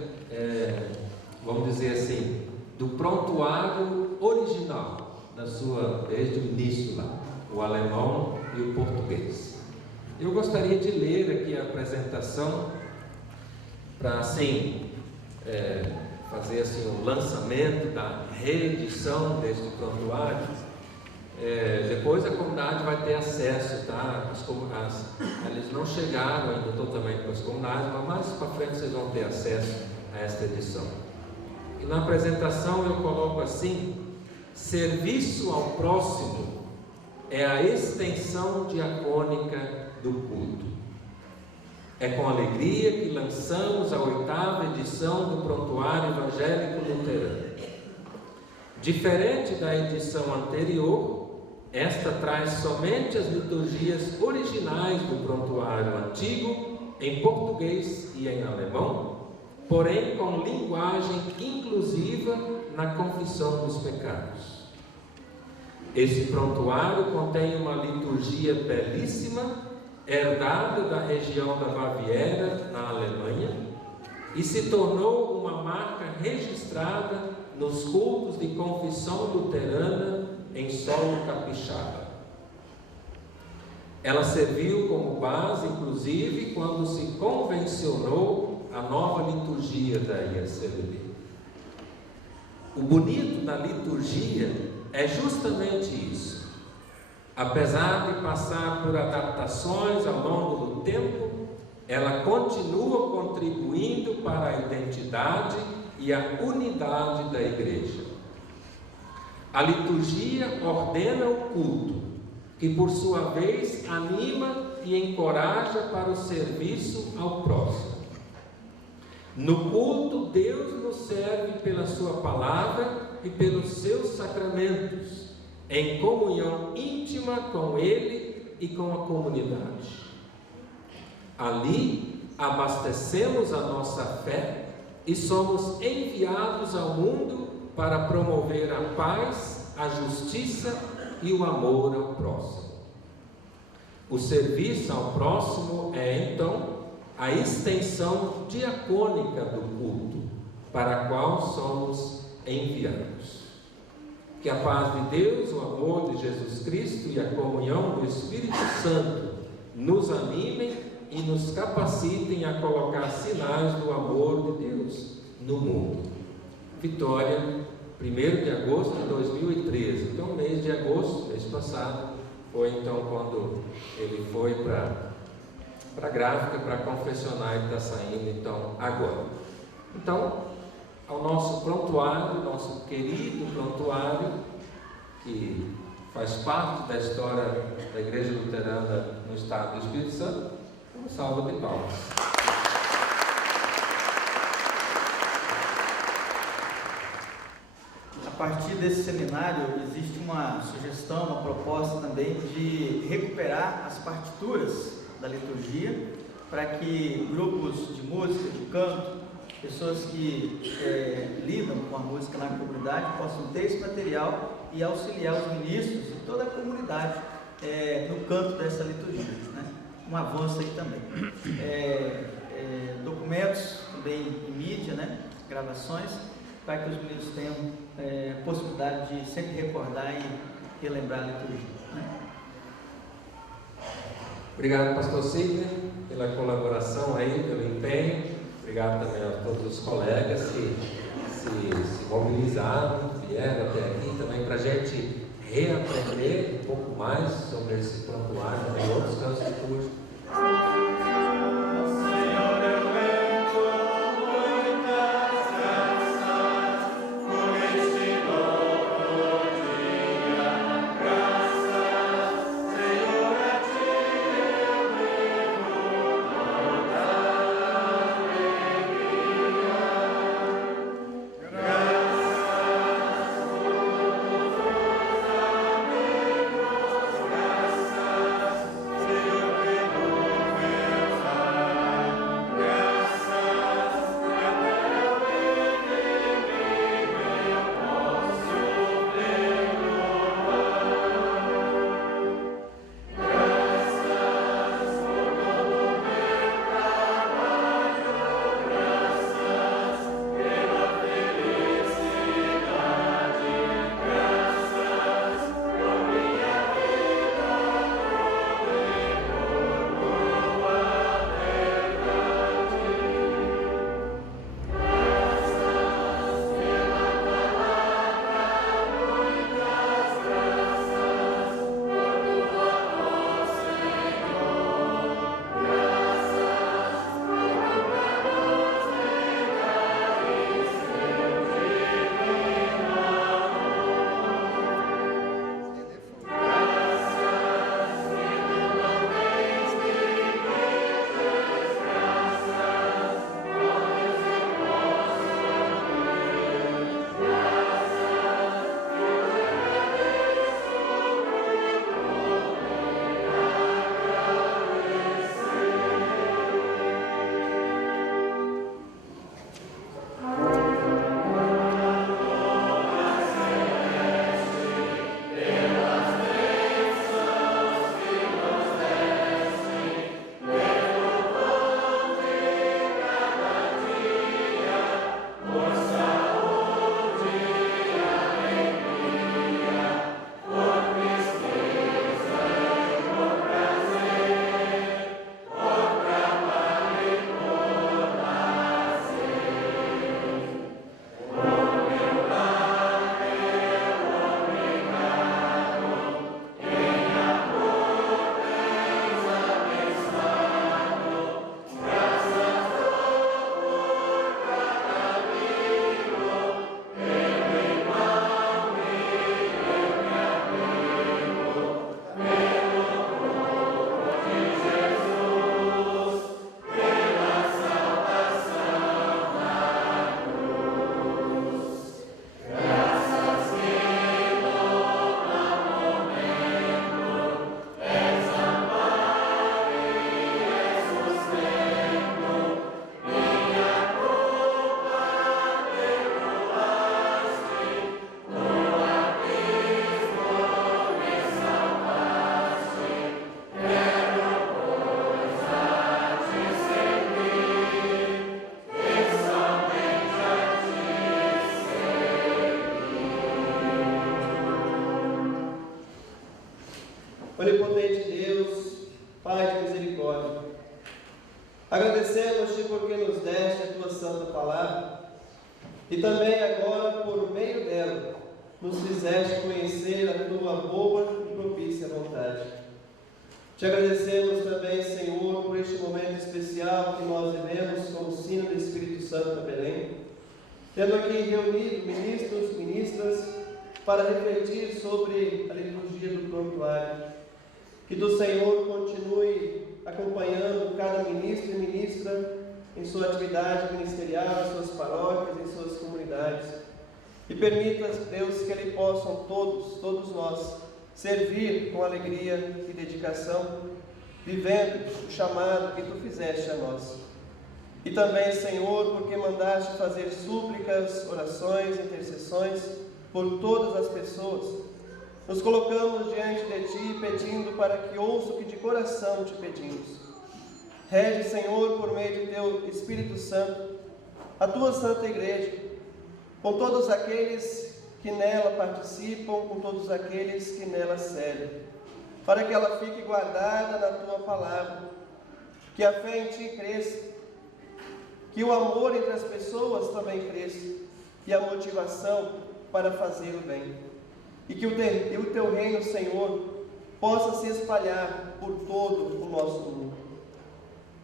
vamos dizer assim, do prontuário original, desde o início lá, o alemão e o português. Eu gostaria de ler aqui a apresentação para assim fazer assim um lançamento da reedição deste prontuário. Depois a comunidade vai ter acesso, tá? Eles não chegaram ainda totalmente para as comunidades, mas mais para frente vocês vão ter acesso a esta edição. E na apresentação eu coloco assim: serviço ao próximo é a extensão diacônica do culto. É com alegria que lançamos a 8ª edição do Prontuário Evangélico Luterano. Diferente da edição anterior, esta traz somente as liturgias originais do Prontuário Antigo, em português e em alemão, porém com linguagem inclusiva na confissão dos pecados. Esse prontuário contém uma liturgia belíssima, herdada da região da Baviera, na Alemanha, e se tornou uma marca registrada nos cultos de confissão luterana em solo capixaba. Ela serviu como base, inclusive, quando se convencionou a nova liturgia da IACLB. O bonito da liturgia é justamente isso. Apesar de passar por adaptações ao longo do tempo, ela continua contribuindo para a identidade e a unidade da Igreja. A liturgia ordena o culto, que por sua vez anima e encoraja para o serviço ao próximo. No culto, Deus nos serve pela sua palavra e pelos seus sacramentos, em comunhão íntima com Ele e com a comunidade. Ali, abastecemos a nossa fé e somos enviados ao mundo para promover a paz, a justiça e o amor ao próximo. O serviço ao próximo é, então, a extensão diacônica do culto, para a qual somos enviados. Que a paz de Deus, o amor de Jesus Cristo e a comunhão do Espírito Santo nos animem e nos capacitem a colocar sinais do amor de Deus no mundo. Vitória, 1º de agosto de 2013. Então, mês de agosto, mês passado, foi então quando ele foi para a gráfica, para a confessionária que está saindo então agora. Então, ao nosso prontuário, nosso querido prontuário, que faz parte da história da Igreja Luterana no Estado do Espírito Santo, uma salva de palmas. A partir desse seminário, existe uma sugestão, uma proposta também de recuperar as partituras da liturgia, para que grupos de música, de canto, pessoas que lidam com a música na comunidade possam ter esse material e auxiliar os ministros e toda a comunidade no canto dessa liturgia, né? Um avanço aí também. Documentos também em mídia, né? Gravações, para que os ministros tenham possibilidade de sempre recordar e relembrar a liturgia, né? Obrigado, pastor Sidney, pela colaboração aí, pelo empenho. Obrigado também a todos os colegas que se mobilizaram, vieram até aqui também para a gente reaprender um pouco mais sobre esse prontuário e outros cantos litúrgicos. Pai de misericórdia, agradecemos-te porque nos deste a tua santa palavra e também agora, por meio dela, nos fizeste conhecer a tua boa e propícia vontade. Te agradecemos também, Senhor, por este momento especial que nós vivemos com o sino do Espírito Santo na Belém, tendo aqui reunido ministros e ministras para refletir sobre a liturgia do prontuário. Que do Senhor continue acompanhando cada ministro e ministra em sua atividade ministerial, em suas paróquias, em suas comunidades. E permita, Deus, que Ele possam todos nós, servir com alegria e dedicação, vivendo o chamado que Tu fizeste a nós. E também, Senhor, porque mandaste fazer súplicas, orações, intercessões por todas as pessoas, nos colocamos diante de Ti, pedindo para que ouça o que de coração Te pedimos. Rege, Senhor, por meio de Teu Espírito Santo, a Tua Santa Igreja, com todos aqueles que nela participam, com todos aqueles que nela servem, para que ela fique guardada na Tua Palavra, que a fé em Ti cresça, que o amor entre as pessoas também cresça, e a motivação para fazer o bem. E que o Teu reino, Senhor, possa se espalhar por todo o nosso mundo.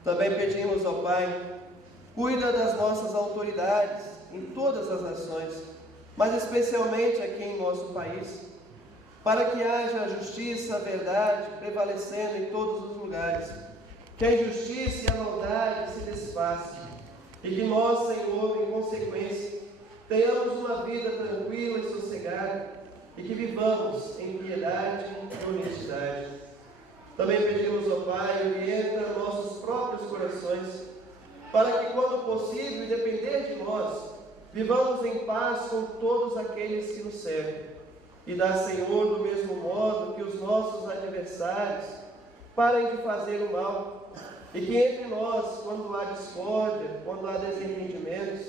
Também pedimos ao Pai, cuida das nossas autoridades em todas as nações, mas especialmente aqui em nosso país, para que haja a justiça, a verdade prevalecendo em todos os lugares, que a injustiça e a maldade se desfaçam, e que nós, Senhor, em consequência, tenhamos uma vida tranquila e sossegada, e que vivamos em piedade e honestidade. Também pedimos ao Pai, orienta nossos próprios corações, para que, quando possível e depender de nós, vivamos em paz com todos aqueles que nos servem. E dá, Senhor, do mesmo modo que os nossos adversários parem de fazer o mal, e que entre nós, quando há discórdia, quando há desentendimentos,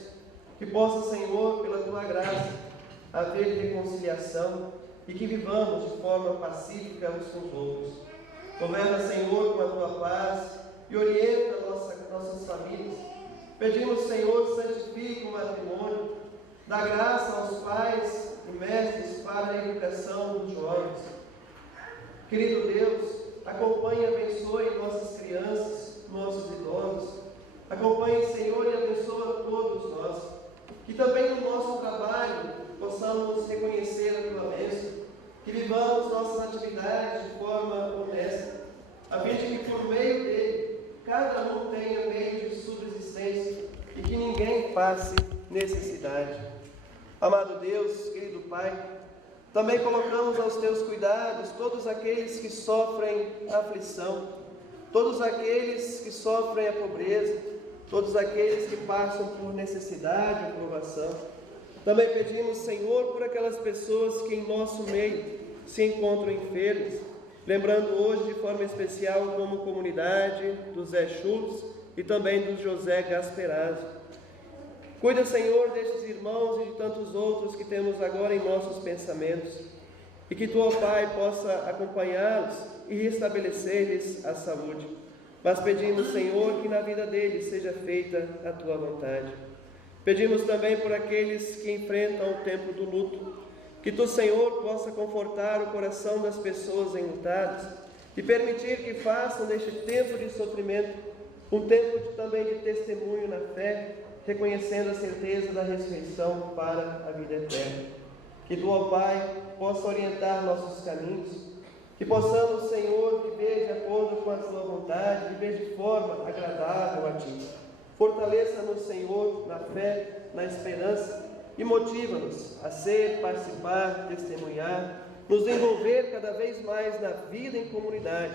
que possa, Senhor, pela Tua graça, haver reconciliação e que vivamos de forma pacífica uns com os outros. Governa, Senhor, com a Tua paz e orienta nossas famílias. Pedimos, Senhor, santifique o matrimônio, dá graça aos pais e mestres para a educação dos jovens. Querido Deus, acompanhe e abençoe nossas crianças, nossos idosos. Acompanhe, Senhor, e abençoa todos nós. Que também no nosso trabalho possamos reconhecer a Tua bênção, que vivamos nossas atividades de forma honesta, a fim de que por meio dele, cada um tenha meio de subsistência e que ninguém passe necessidade. Amado Deus, querido Pai, também colocamos aos Teus cuidados todos aqueles que sofrem a aflição, todos aqueles que sofrem a pobreza, todos aqueles que passam por necessidade e provação. Também pedimos, Senhor, por aquelas pessoas que em nosso meio se encontram enfermas, lembrando hoje de forma especial como comunidade do Zé Schultz e também do José Gasperazzo. Cuida, Senhor, destes irmãos e de tantos outros que temos agora em nossos pensamentos, e que Tu, ó Pai, possa acompanhá-los e restabelecer-lhes a saúde. Mas pedimos, Senhor, que na vida deles seja feita a Tua vontade. Pedimos também por aqueles que enfrentam o tempo do luto, que Tu, Senhor, possa confortar o coração das pessoas enlutadas e permitir que façam deste tempo de sofrimento um tempo também de testemunho na fé, reconhecendo a certeza da ressurreição para a vida eterna. Que Tu, ó Pai, possa orientar nossos caminhos, que possamos, Senhor, viver de acordo com a Tua vontade, viver de forma agradável a Ti. Fortaleça-nos, Senhor, na fé, na esperança e motiva-nos a ser, participar, testemunhar, nos envolver cada vez mais na vida em comunidade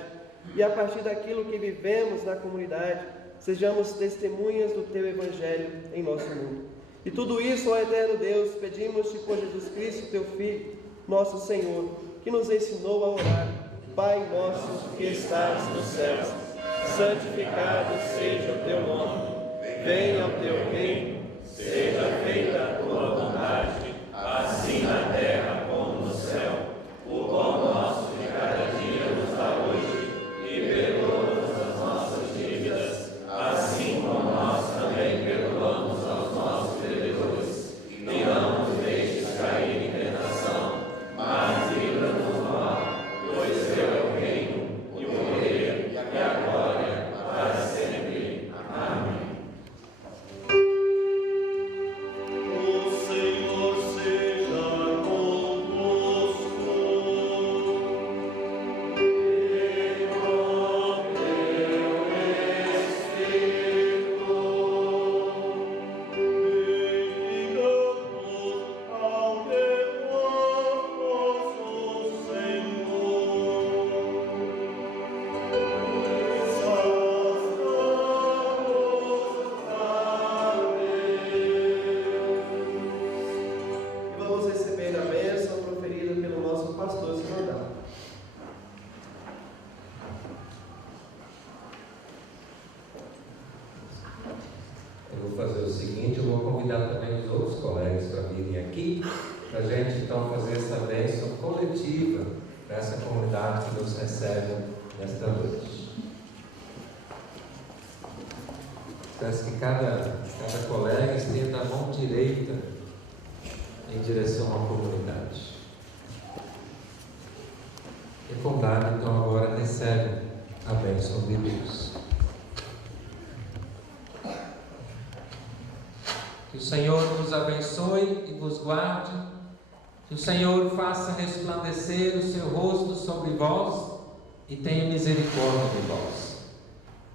e a partir daquilo que vivemos na comunidade, sejamos testemunhas do Teu Evangelho em nosso mundo. E tudo isso, ó eterno Deus, pedimos-te por Jesus Cristo, Teu Filho, nosso Senhor, que nos ensinou a orar. Pai nosso que estás nos céus, santificado seja o Teu nome. Venha o Teu reino, seja feita a Tua vontade, assim na terra como no céu. O pão nosso de cada dia nos dá hoje, e perdoa seguinte, eu vou convidar também os outros colegas para virem aqui, para a gente então fazer essa bênção coletiva para essa comunidade que nos recebe nesta noite. Peço que cada colega estenda a mão direita em direção à comunidade. E a comunidade então agora recebe a bênção de Deus. Que o Senhor vos abençoe e vos guarde. Que o Senhor faça resplandecer o seu rosto sobre vós e tenha misericórdia de vós.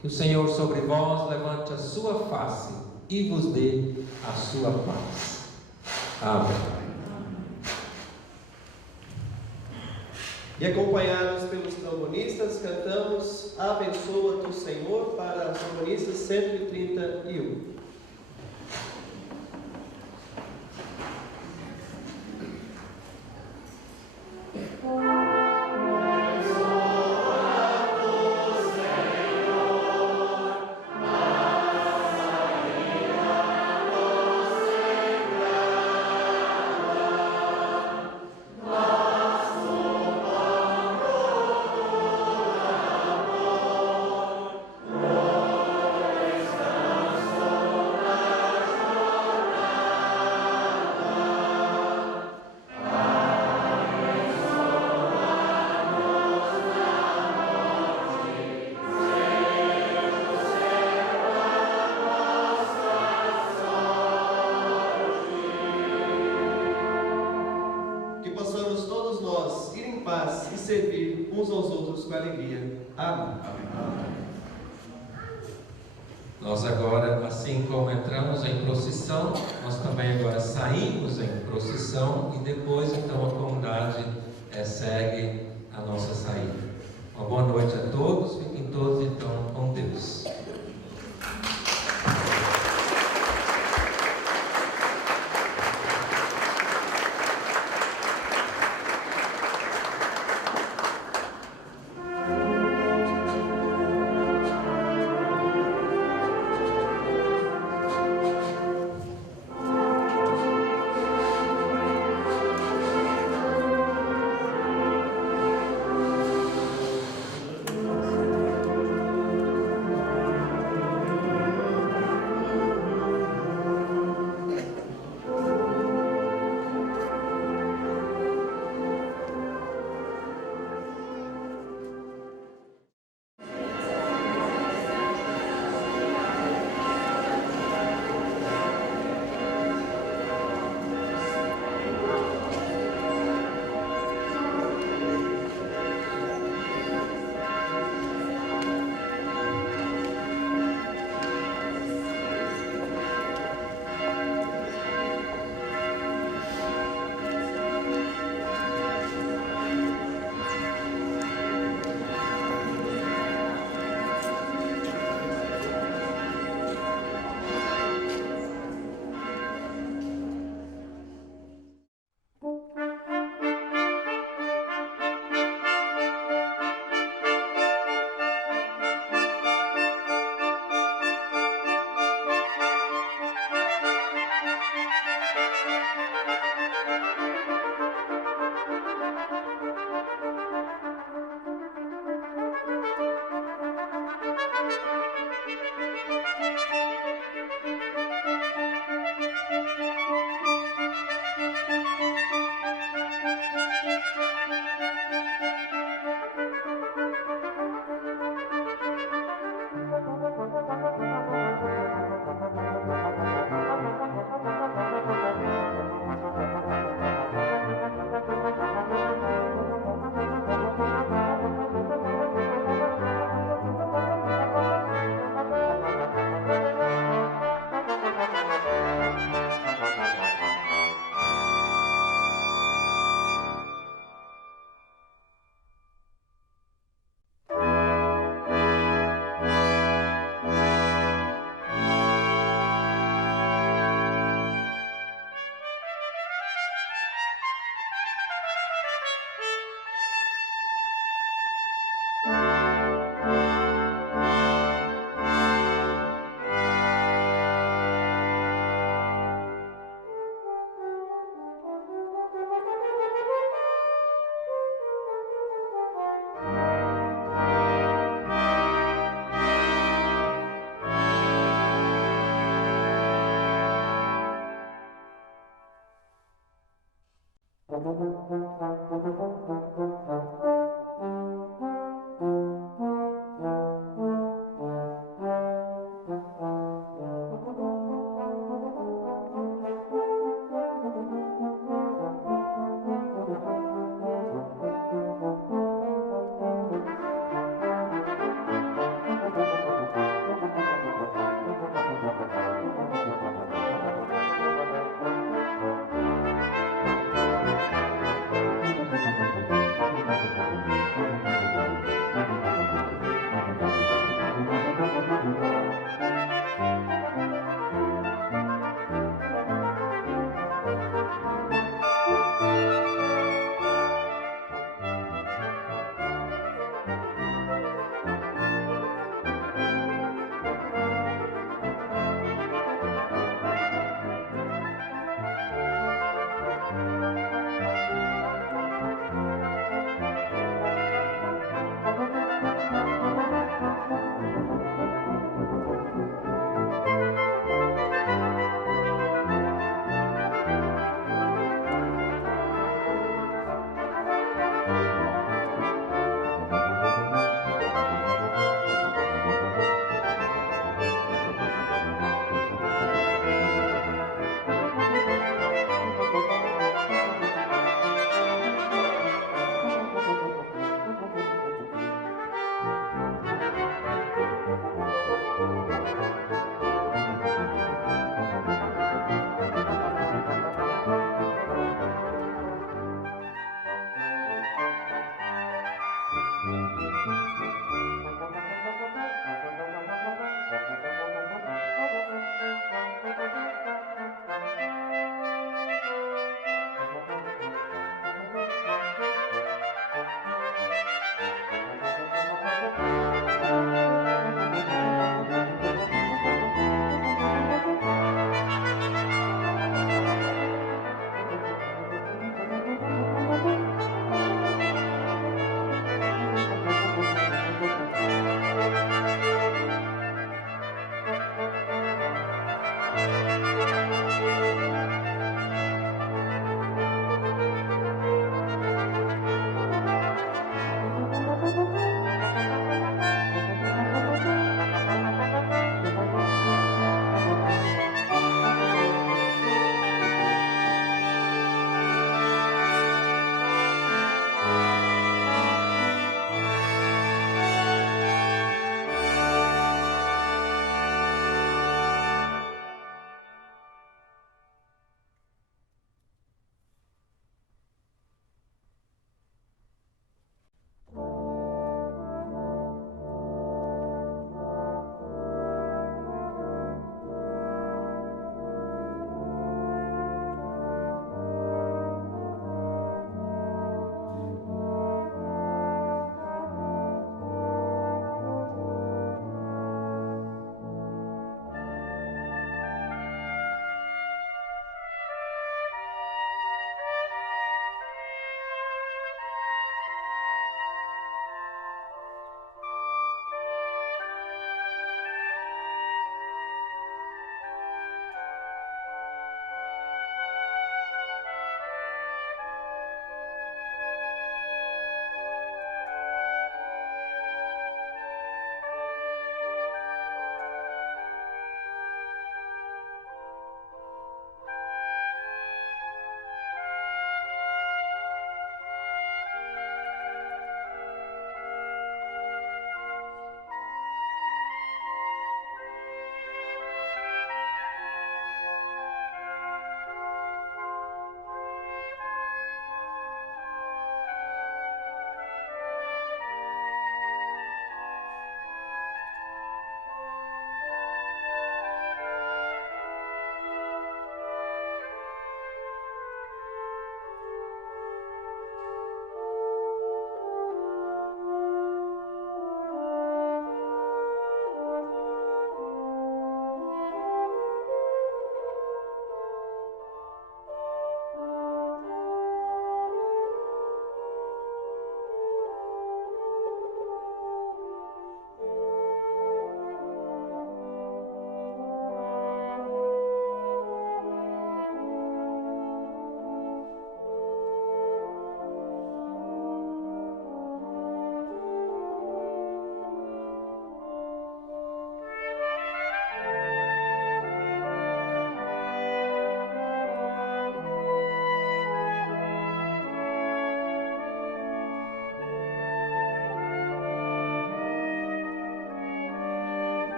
Que o Senhor sobre vós levante a sua face e vos dê a sua paz. Amém. E acompanhados pelos trombonistas, cantamos Abençoa-te, Senhor, para os trombonistas 131. Servir uns aos outros com alegria. Amém. Nós agora, assim como entramos em procissão, nós também agora saímos em procissão e depois então a comunidade segue a nossa saída. Uma boa noite a todos, fiquem todos então com Deus. Deus.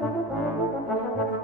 Música